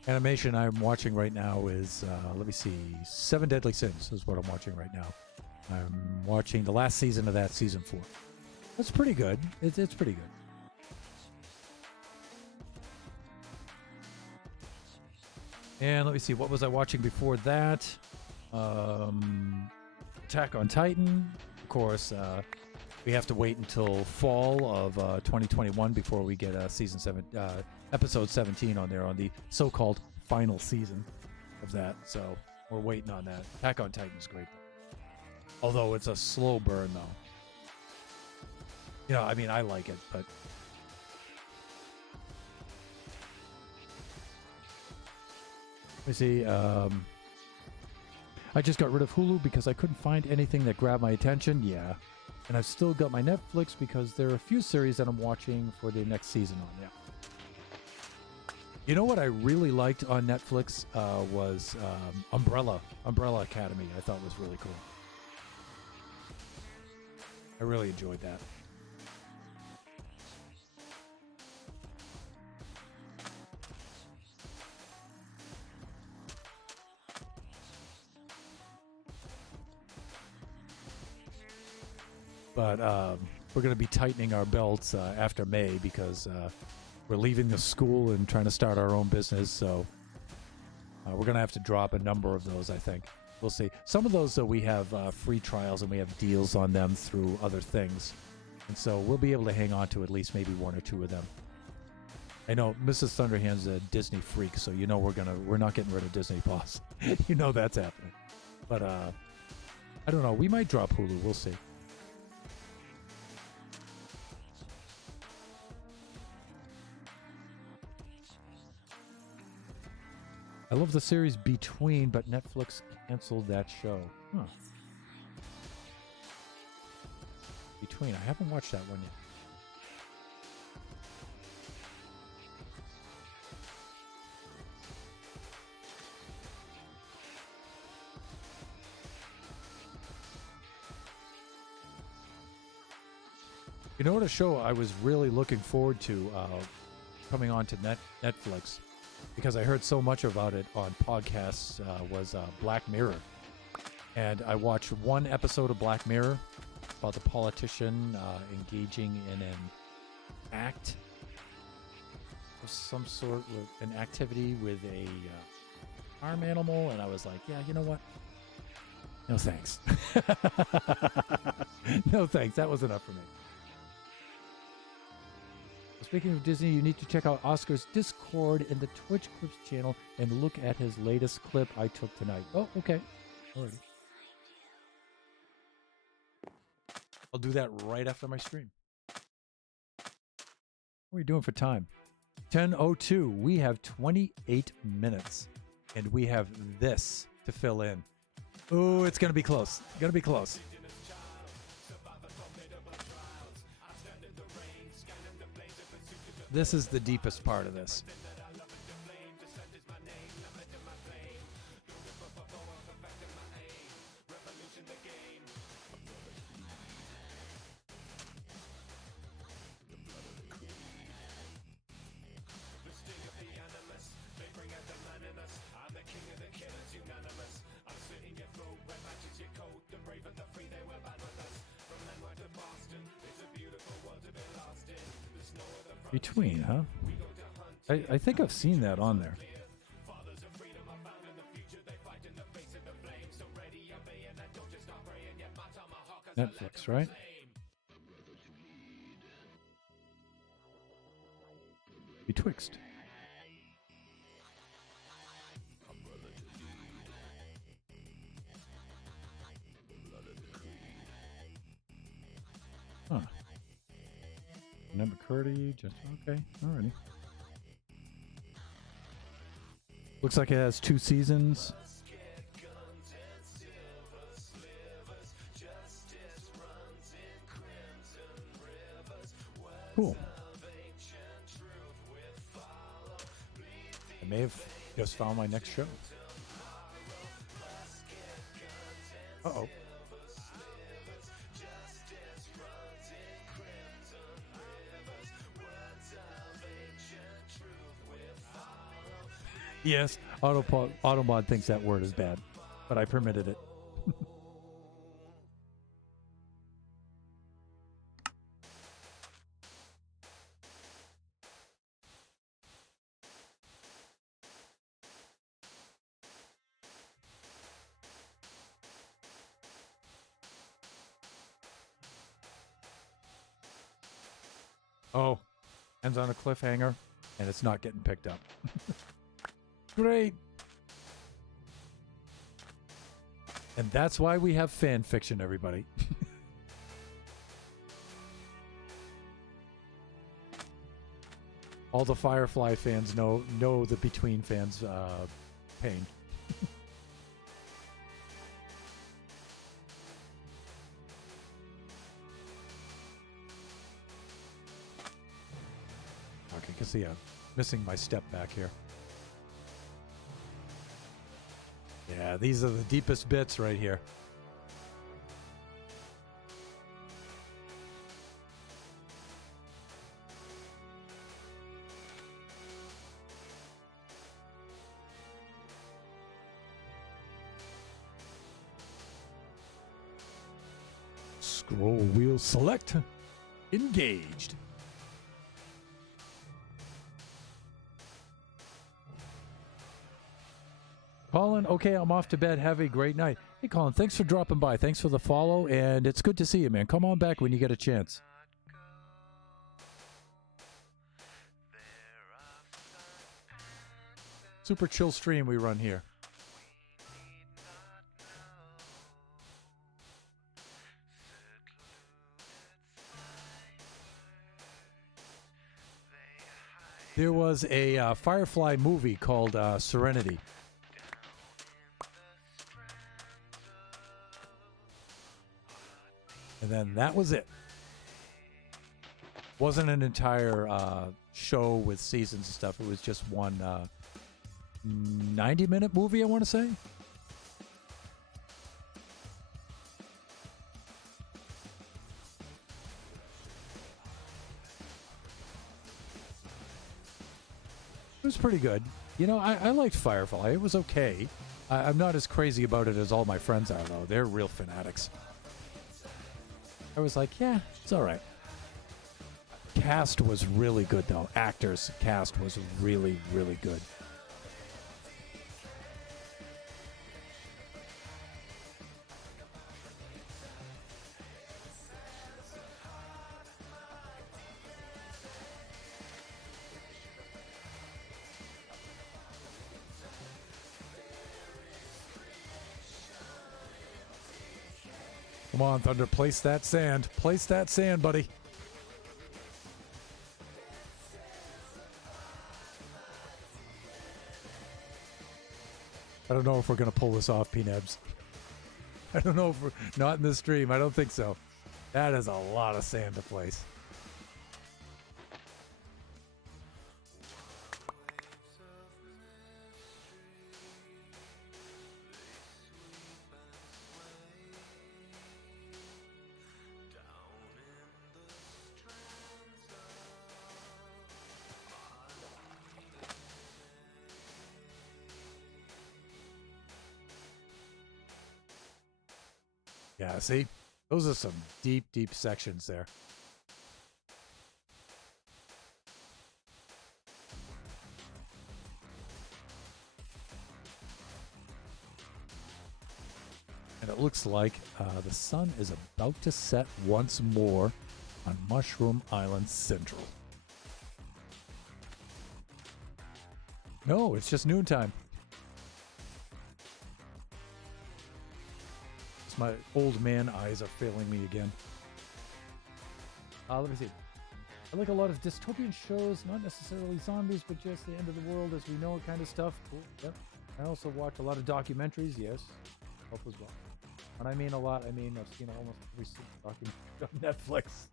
Animation I'm watching right now is, let me see, Seven Deadly Sins is what I'm watching right now. I'm watching the last season of that, season 4. That's pretty good. It's pretty good. And let me see, what was I watching before that? Attack on Titan. Of course, we have to wait until fall of 2021 before we get episode 17 on there, on the so-called final season of that. So we're waiting on that. Attack on Titan is great, though. Although it's a slow burn, though. You know, I mean, I like it, but let me see. I just got rid of Hulu because I couldn't find anything that grabbed my attention. Yeah. And I've still got my Netflix because there are a few series that I'm watching for the next season on. Yeah. You know what I really liked on Netflix was Umbrella Academy. I thought was really cool. I really enjoyed that. But we're going to be tightening our belts after May because we're leaving the school and trying to start our own business. So we're going to have to drop a number of those, I think. We'll see. Some of those we have free trials and we have deals on them through other things. And so we'll be able to hang on to at least maybe one or two of them. I know Mrs. Thunderhand's a Disney freak, so you know we're not getting rid of Disney Plus. You know that's happening. But I don't know. We might drop Hulu. We'll see. I love the series Between, but Netflix canceled that show. Huh. Between. I haven't watched that one yet. You know what a show I was really looking forward to coming on to Netflix, because I heard so much about it on podcasts, was Black Mirror. And I watched one episode of Black Mirror about the politician engaging in an act of some sort, with an activity with a farm animal. And I was like, yeah, you know what? No thanks. No thanks. That was enough for me. Speaking of Disney, you need to check out Oscar's Discord and the Twitch Clips channel and look at his latest clip I took tonight. Oh, okay. Alrighty. I'll do that right after my stream. What are we doing for time? 10:02. We have 28 minutes. And we have this to fill in. Ooh, it's going to be close. Going to be close. This is the deepest part of this. Between, huh? I think I've seen that on there. Netflix, right? Betwixt. Huh. Number Curdy, just okay. Alrighty. Looks like it has 2 seasons. Cool. I may have just found my next show. Uh-oh. Yes, Automod thinks that word is bad, but I permitted it. Oh, ends on a cliffhanger, and it's not getting picked up. Great. And that's why we have fan fiction, everybody. All the Firefly fans know the Between fans' pain. Okay, you can see I'm missing my step back here. Yeah, these are the deepest bits right here. Scroll wheel select. Engaged. Colin, okay, I'm off to bed. Have a great night. Hey, Colin, thanks for dropping by. Thanks for the follow, and it's good to see you, man. Come on back when you get a chance. Super chill stream we run here. There was a Firefly movie called Serenity. And then that was it. Wasn't an entire show with seasons and stuff. It was just one 90-minute movie, I want to say. It was pretty good. You know, I liked Firefly. It was okay. I'm not as crazy about it as all my friends are, though. They're real fanatics. I was like, yeah, it's all right. Cast was really good, though. Actors cast was really, really good. Come on, Thunder, place that sand. Place that sand, buddy. I don't know if we're going to pull this off, P-Nebs. I don't know if we're... Not in the stream. I don't think so. That is a lot of sand to place. Yeah, see? Those are some deep, deep sections there. And it looks like the sun is about to set once more on Mushroom Island Central. No, it's just noontime. My old man eyes are failing me again. Let me see. I like a lot of dystopian shows, not necessarily zombies, but just the end of the world as we know it kind of stuff. Cool. Yep. I also watch a lot of documentaries, yes. Help as well. When I mean a lot, I mean I've seen almost every single documentary on Netflix.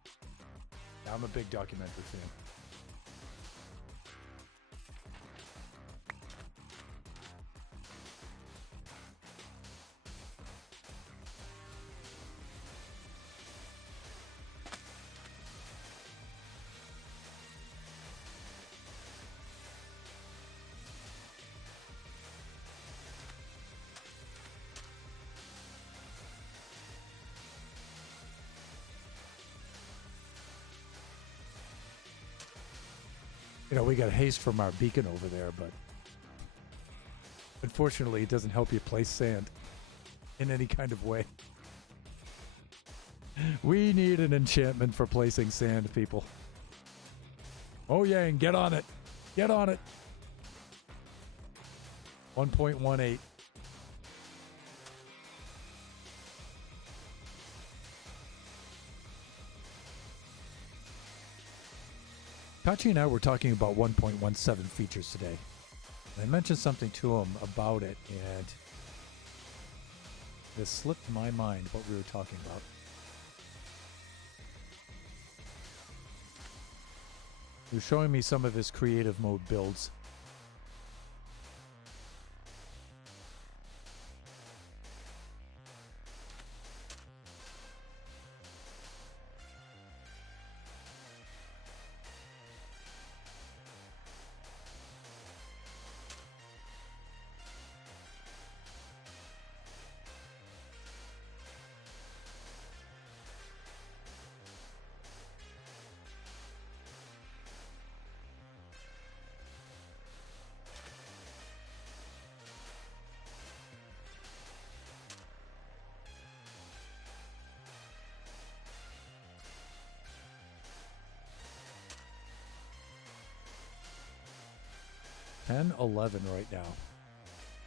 Yeah, I'm a big documentary fan. You know, we got haste from our beacon over there, but unfortunately it doesn't help you place sand in any kind of way. We need an enchantment for placing sand, people. Oh, yeah, and get on it. Get on it. 1.18. Kachi and I were talking about 1.17 features today. I mentioned something to him about it, and it slipped my mind what we were talking about. He was showing me some of his creative mode builds. $10:11 right now.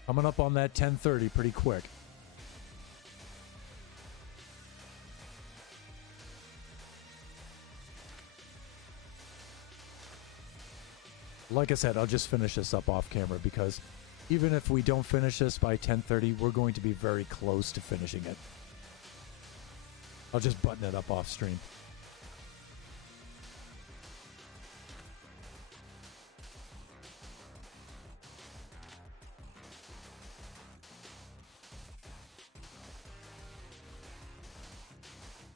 Coming up on that 10:30 pretty quick. Like I said, I'll just finish this up off camera because even if we don't finish this by 10:30, we're going to be very close to finishing it. I'll just button it up off stream.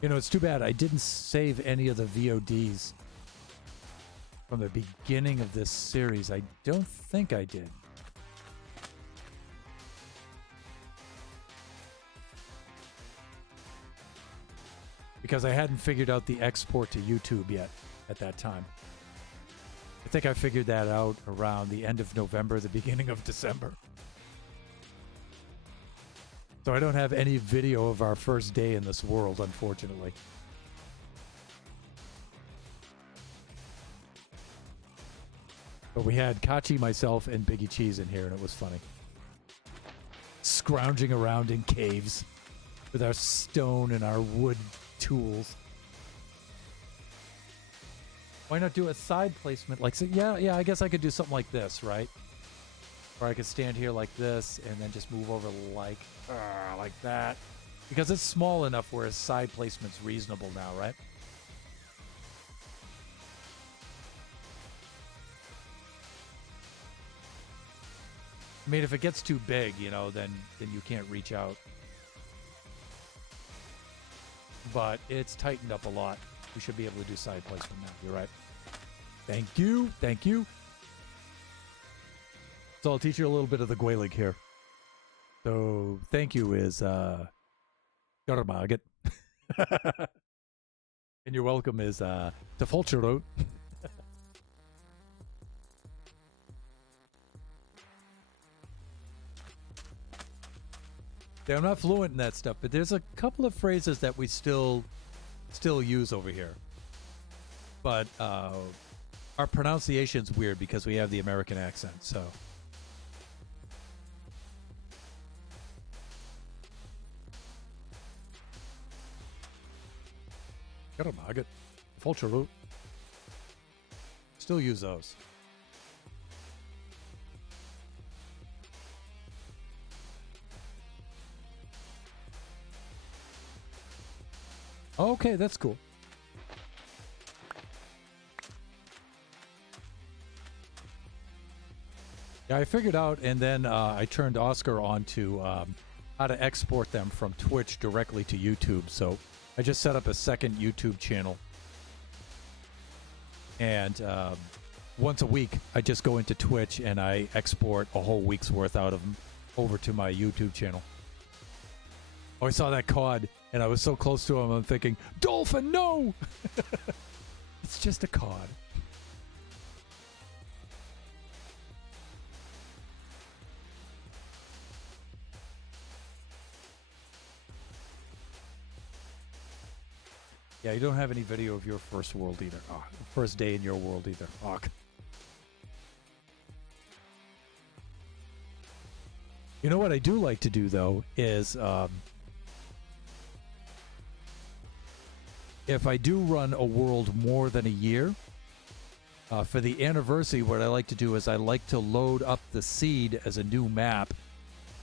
You know, it's too bad I didn't save any of the VODs from the beginning of this series. I don't think I did. Because I hadn't figured out the export to YouTube yet at that time. I think I figured that out around the end of November, the beginning of December. So I don't have any video of our first day in this world, unfortunately. But we had Kachi, myself, and Biggie Cheese in here, and it was funny. Scrounging around in caves with our stone and our wood tools. Why not do a side placement like, so yeah, I guess I could do something like this, right? Or I could stand here like this and then just move over like that. Because it's small enough where a side placement's reasonable now, right? I mean, if it gets too big, you know, then you can't reach out. But it's tightened up a lot. We should be able to do side placement now. You're right. Thank you. Thank you. So I'll teach you a little bit of the Gwaelig here. So thank you is Garmaget. And your welcome is Tefulcherot. Yeah, I'm not fluent in that stuff, but there's a couple of phrases that we still use over here. But our pronunciation's weird because we have the American accent, so. Garmaget. Tefulcherot. Still use those. Okay, that's cool. Yeah, I figured out, and then I turned Oscar on to how to export them from Twitch directly to YouTube. So I just set up a second YouTube channel. And once a week, I just go into Twitch and I export a whole week's worth out of them over to my YouTube channel. Oh, I saw that cod, and I was so close to him, I'm thinking, dolphin, no! It's just a cod. Yeah, you don't have any video of your first world either. Oh, first day in your world either. Fuck. You know what I do like to do though is if I do run a world more than a year, for the anniversary, what I like to do is I like to load up the seed as a new map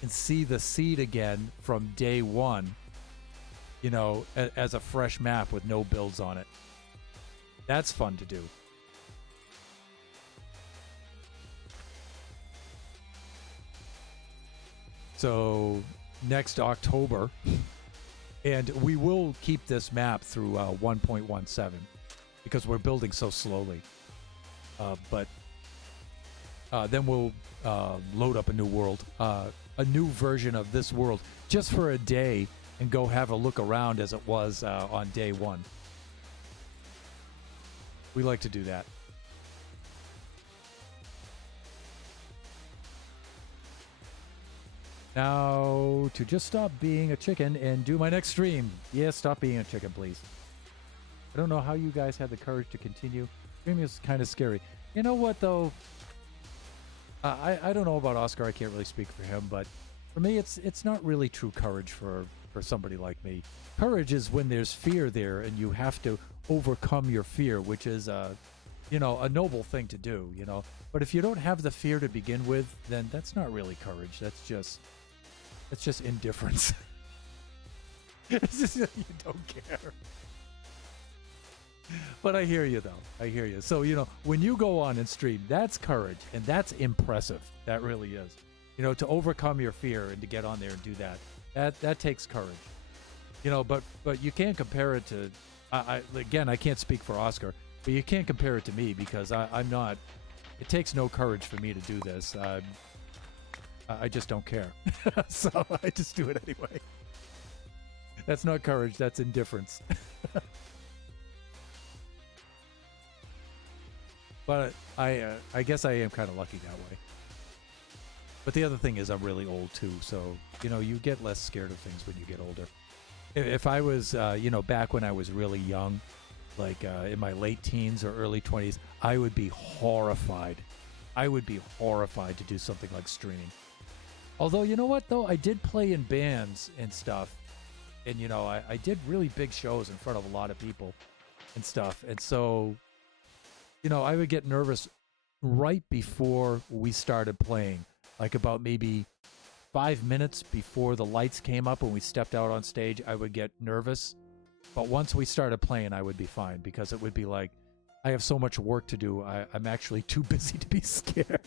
and see the seed again from day one, you know, as a fresh map with no builds on it. That's fun to do. So next October, and we will keep this map through 1.17 because we're building so slowly. But then we'll load up a new world, a new version of this world, just for a day, and go have a look around as it was on day one. We like to do that. Now, to just stop being a chicken and do my next stream. Yeah, stop being a chicken, please. I don't know how you guys had the courage to continue. Streaming is kind of scary. You know what, though? I don't know about Oscar. I can't really speak for him, but for me, it's not really true courage for somebody like me. Courage is when there's fear there, and you have to overcome your fear, which is you know, a noble thing to do. You know, but if you don't have the fear to begin with, then that's not really courage. That's just indifference. It's just you don't care. But I hear you, though. I hear you. So, you know, when you go on and stream, that's courage, and that's impressive. That really is. You know, to overcome your fear and to get on there and do that takes courage. You know, but you can't compare it to, again, I can't speak for Oscar, but you can't compare it to me because I'm not, it takes no courage for me to do this. I just don't care. So I just do it anyway. That's not courage, that's indifference. But I guess I am kind of lucky that way. But the other thing is I'm really old too, so, you know, you get less scared of things when you get older. If I was, you know, back when I was really young, like in my late teens or early 20s, I would be horrified. I would be horrified to do something like streaming. Although, you know what, though? I did play in bands and stuff. And, you know, I did really big shows in front of a lot of people and stuff. And so, you know, I would get nervous right before we started playing, like about maybe 5 minutes before the lights came up when we stepped out on stage. I would get nervous, but once we started playing, I would be fine because it would be like, I have so much work to do. I'm actually too busy to be scared.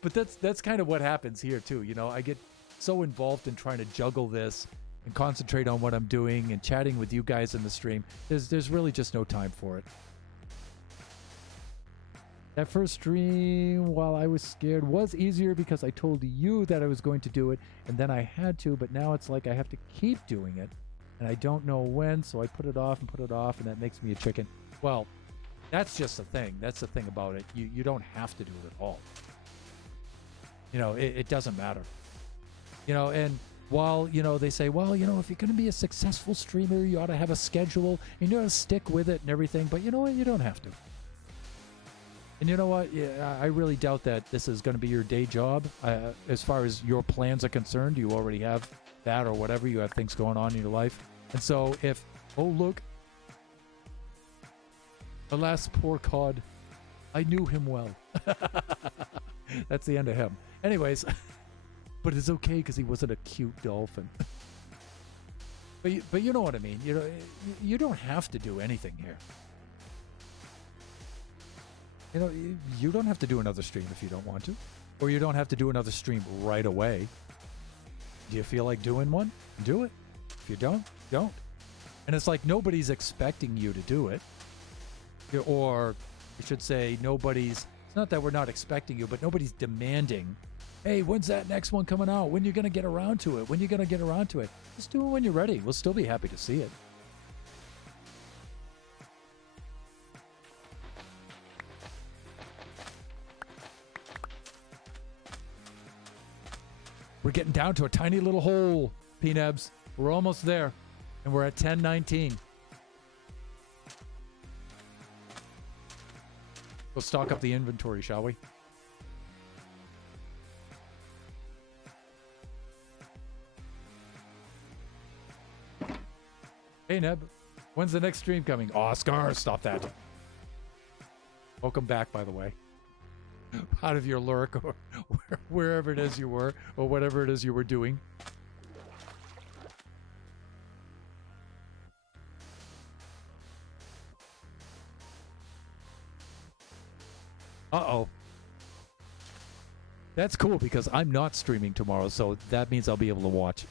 But that's kind of what happens here too. You know, I get so involved in trying to juggle this and concentrate on what I'm doing and chatting with you guys in the stream. There's really just no time for it. That first stream, while I was scared, was easier because I told you that I was going to do it, and then I had to, but now it's like I have to keep doing it, and I don't know when, so I put it off, and that makes me a chicken. Well, that's just the thing. That's the thing about it. You don't have to do it at all. You know, it doesn't matter. You know, and while, you know, they say, well, you know, if you're going to be a successful streamer, you ought to have a schedule, and you ought to stick with it and everything, but you know what? You don't have to. And you know what? Yeah, I really doubt that this is going to be your day job. As far as your plans are concerned, you already have that or whatever. You have things going on in your life. And so if, oh, look, alas, poor Cod, I knew him well. That's the end of him. Anyways, but it's okay because he wasn't a cute dolphin. But you know what I mean. You know, you don't have to do anything here. You know, you don't have to do another stream if you don't want to. Or you don't have to do another stream right away. Do you feel like doing one? Do it. If you don't, don't. And it's like nobody's expecting you to do it. Or I should say it's not that we're not expecting you, but nobody's demanding, hey, when's that next one coming out? When you going to get around to it? When you going to get around to it? Just do it when you're ready. We'll still be happy to see it. We're getting down to a tiny little hole, P-Nebs. We're almost there. And we're at 10:19. We'll stock up the inventory, shall we? Hey, Neb. When's the next stream coming? Oscar, stop that. Welcome back, by the way. Out of your lurk or wherever it is you were, or whatever it is you were doing. Uh-oh. That's cool because I'm not streaming tomorrow, so that means I'll be able to watch.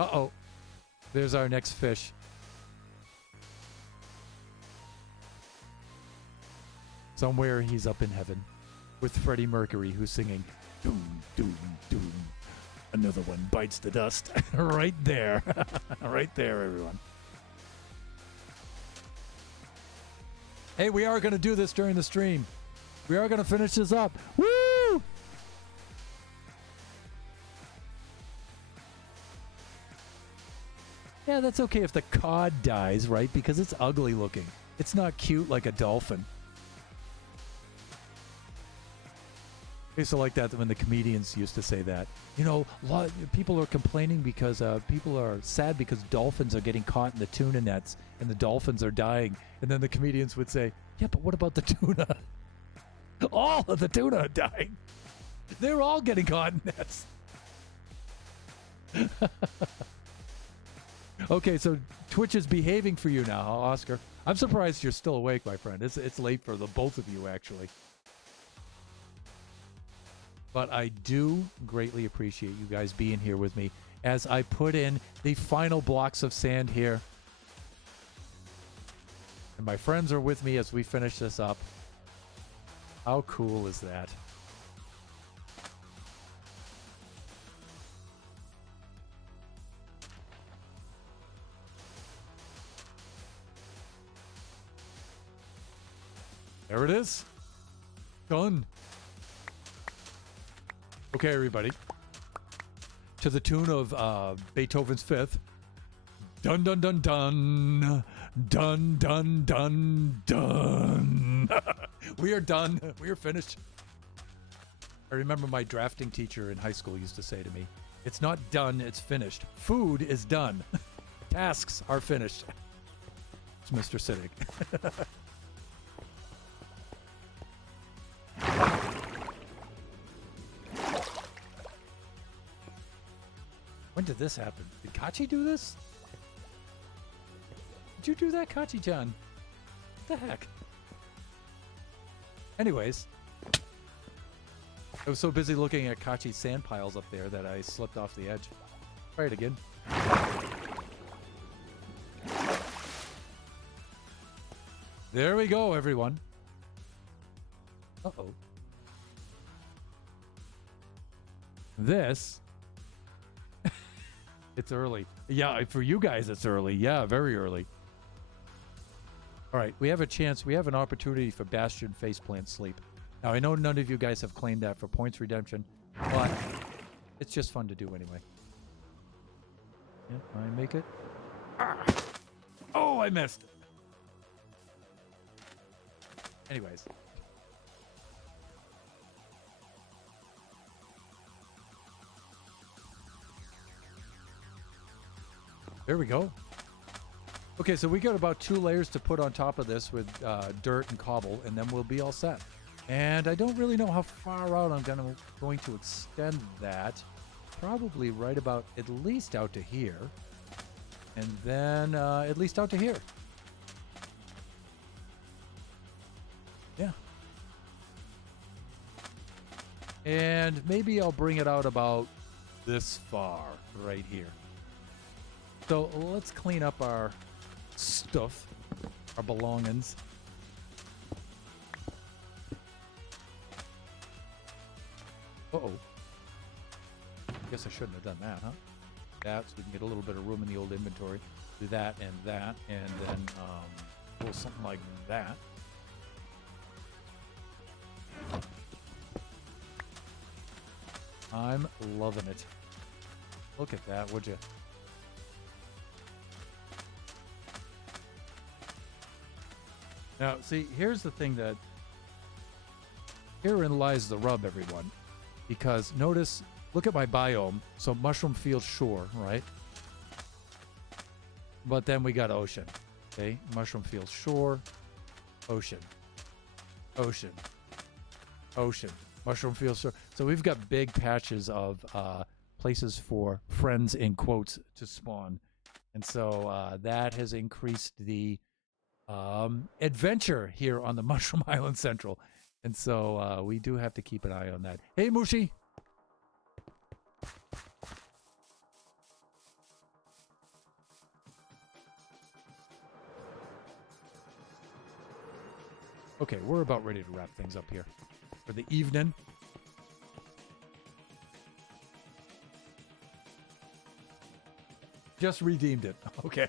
Uh-oh. There's our next fish. Somewhere he's up in heaven with Freddie Mercury, who's singing doom, doom, doom. Another one bites the dust. Right there. Right there, everyone. Hey, we are going to do this during the stream. We are going to finish this up. Woo! Yeah, that's okay if the cod dies, right? Because it's ugly looking. It's not cute like a dolphin. I used to like that when the comedians used to say that. You know, people are complaining because people are sad because dolphins are getting caught in the tuna nets and the dolphins are dying. And then the comedians would say, yeah, but what about the tuna? All of the tuna are dying. They're all getting caught in nets. Okay, so Twitch is behaving for you now, huh, Oscar? I'm surprised you're still awake, my friend. It's late for the both of you, actually. But I do greatly appreciate you guys being here with me as I put in the final blocks of sand here. And my friends are with me as we finish this up. How cool is that? There it is. Done. Okay, everybody. To the tune of Beethoven's Fifth. Dun, dun, dun, dun. Dun, dun, dun, dun. We are done. We are finished. I remember my drafting teacher in high school used to say to me, it's not done, it's finished. Food is done. Tasks are finished. It's Mr. Siddick. When did this happen? Did Kachi do this? Did you do that, Kachi-chan? What the heck? Anyways, I was so busy looking at Kachi's sand piles up there that I slipped off the edge. Try it again. There we go, everyone. Uh-oh. This... It's early. Yeah, for you guys it's early. Yeah, very early. All right, we have a chance. We have an opportunity for Bastion Faceplant Sleep. Now, I know none of you guys have claimed that for points redemption, but it's just fun to do anyway. Yeah, I make it. Ah! Oh, I missed. Anyways. There we go. Okay, so we got about 2 layers to put on top of this with dirt and cobble, and then we'll be all set. And I don't really know how far out I'm going to extend that. Probably right about at least out to here. And then at least out to here. Yeah. And maybe I'll bring it out about this far right here. So let's clean up our stuff, our belongings. Uh-oh. Guess I shouldn't have done that, huh? That, so we can get a little bit of room in the old inventory. Do that, and then pull something like that. I'm loving it. Look at that, would you? Now, see, here's the thing that... Herein lies the rub, everyone. Because notice, look at my biome. So mushroom field shore, right? But then we got ocean. Okay, mushroom field shore, ocean, ocean, ocean, mushroom field shore. So we've got big patches of places for friends in quotes to spawn. And so that has increased the adventure here on the Mushroom Island Central. And so we do have to keep an eye on that. Hey, Mushi. Okay, we're about ready to wrap things up here for the evening. Just redeemed it. Okay.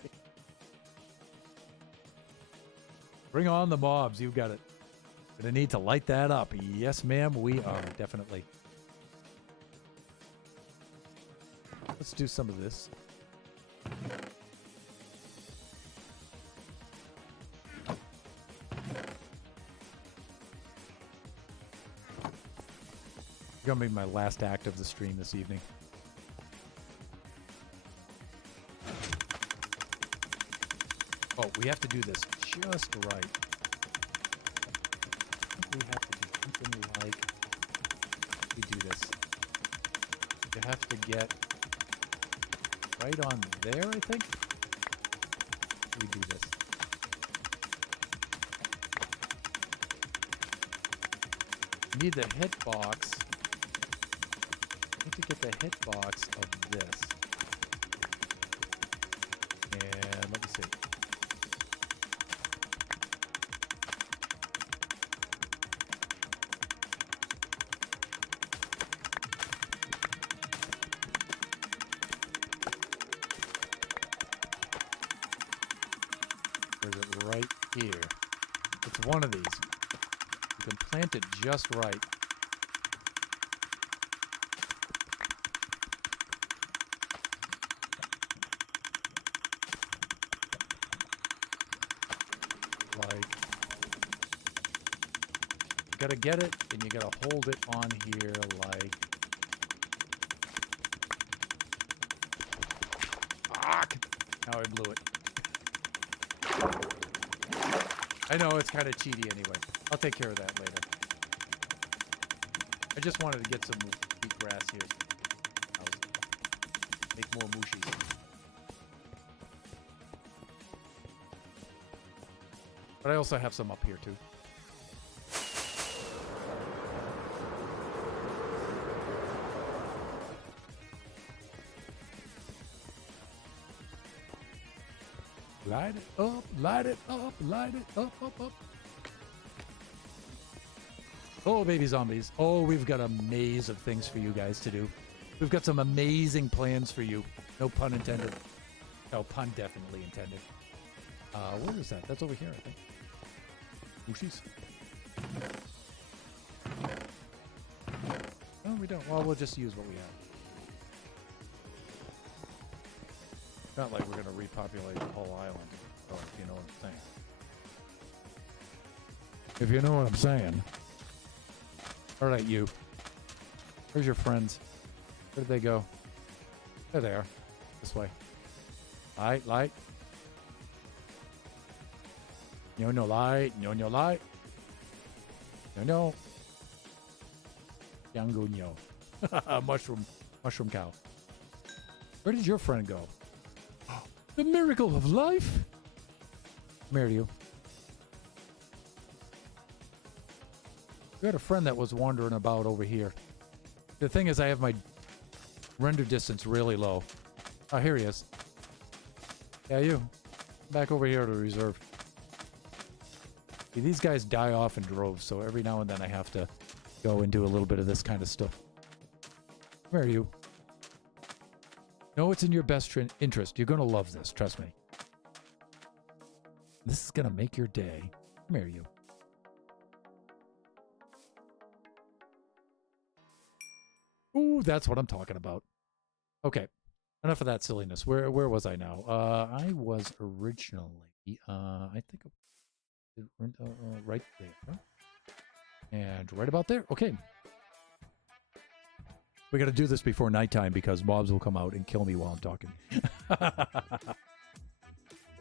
Bring on the mobs. You got it. Gonna need to light that up. Yes, ma'am, we are definitely. Let's do some of this. Gonna be my last act of the stream this evening. Oh, we have to do this just right. I think we have to do something like we do this. You have to get right on there, I think. We do this. You need the hitbox. To get the hitbox of this. And let me see. There's it right here. It's one of these. You can plant it just right. Gotta get it, and you gotta hold it on here like... Fuck! Now I blew it. I know, it's kind of cheaty anyway. I'll take care of that later. I just wanted to get some wheat grass here. I'll make more mushies. But I also have some up here, too. Light it up, light it up, light it up, up, up. Oh, baby zombies. Oh, we've got a maze of things for you guys to do. We've got some amazing plans for you. No pun intended. No, pun definitely intended. Where is that? That's over here, I think. Mushies. No, we don't. Well, we'll just use what we have. Not like we're going to repopulate the whole island, or if you know what I'm saying. If you know what I'm saying. All right, you. Where's your friends? Where did they go? There they are. This way. Light, light. No, no light. No, no light. No, no. Yango no. Mushroom cow. Where did your friend go? The miracle of life. Come you. We had a friend that was wandering about over here. The thing is, I have my render distance really low. Oh, here he is. Yeah, you. Back over here to reserve. See, these guys die off in droves, so every now and then I have to go and do a little bit of this kind of stuff. Where are you? No, it's in your best interest. You're going to love this. Trust me. This is going to make your day. Come here, you. Ooh, that's what I'm talking about. Okay, enough of that silliness. Where was I now? I was originally, I think, right there, and right about there. Okay, we got to do this before nighttime because mobs will come out and kill me while I'm talking.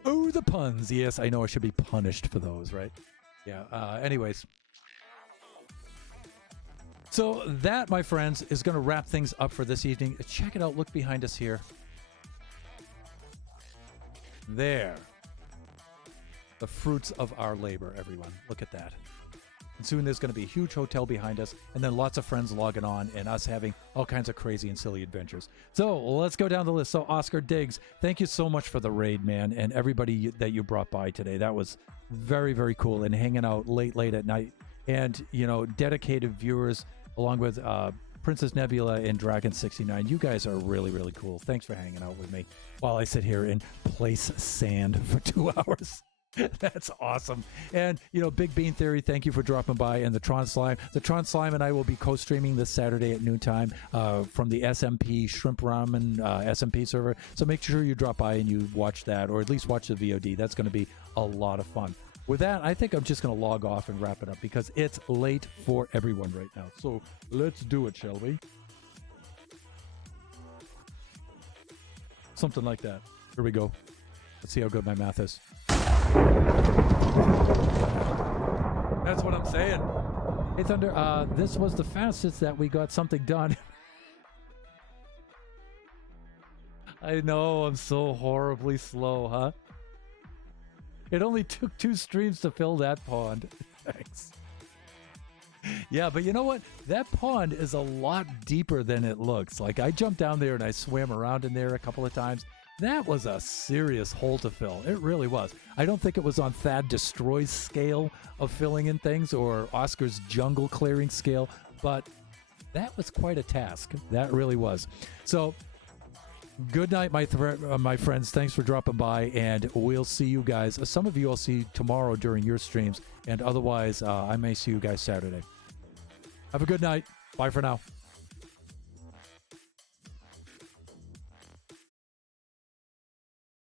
Oh, the puns. Yes, I know I should be punished for those, right? Yeah. Anyways. So that, my friends, is going to wrap things up for this evening. Check it out. Look behind us here. There. The fruits of our labor, everyone. Look at that. And soon there's going to be a huge hotel behind us, and then lots of friends logging on, and us having all kinds of crazy and silly adventures. So let's go down the list. So Oscar Diggs, thank you so much for the raid, man, and everybody that you brought by today. That was very, very cool, and hanging out late at night. And, you know, dedicated viewers, along with Princess Nebula and Dragon69. You guys are really, really cool. Thanks for hanging out with me while I sit here and place sand for 2 hours. That's awesome. And, you know, Big Bean Theory, thank you for dropping by. And the Tron Slime. The Tron Slime and I will be co-streaming this Saturday at noontime from the SMP Shrimp Ramen SMP server. So make sure you drop by and you watch that, or at least watch the VOD. That's going to be a lot of fun. With that, I think I'm just going to log off and wrap it up because it's late for everyone right now. So let's do it, shall we? Something like that. Here we go. Let's see how good my math is. That's what I'm saying. Hey, Thunder, this was the fastest that we got something done. I know, I'm so horribly slow, huh? It only took 2 streams to fill that pond. Thanks. Yeah, but you know what? That pond is a lot deeper than it looks. Like, I jumped down there and I swam around in there a couple of times. That was a serious hole to fill. It really was. I don't think it was on Thad Destroy's scale of filling in things or Oscar's jungle clearing scale, but that was quite a task. That really was. So, good night, my friends. Thanks for dropping by, and we'll see you guys. Some of you I'll see tomorrow during your streams, and otherwise, I may see you guys Saturday. Have a good night. Bye for now.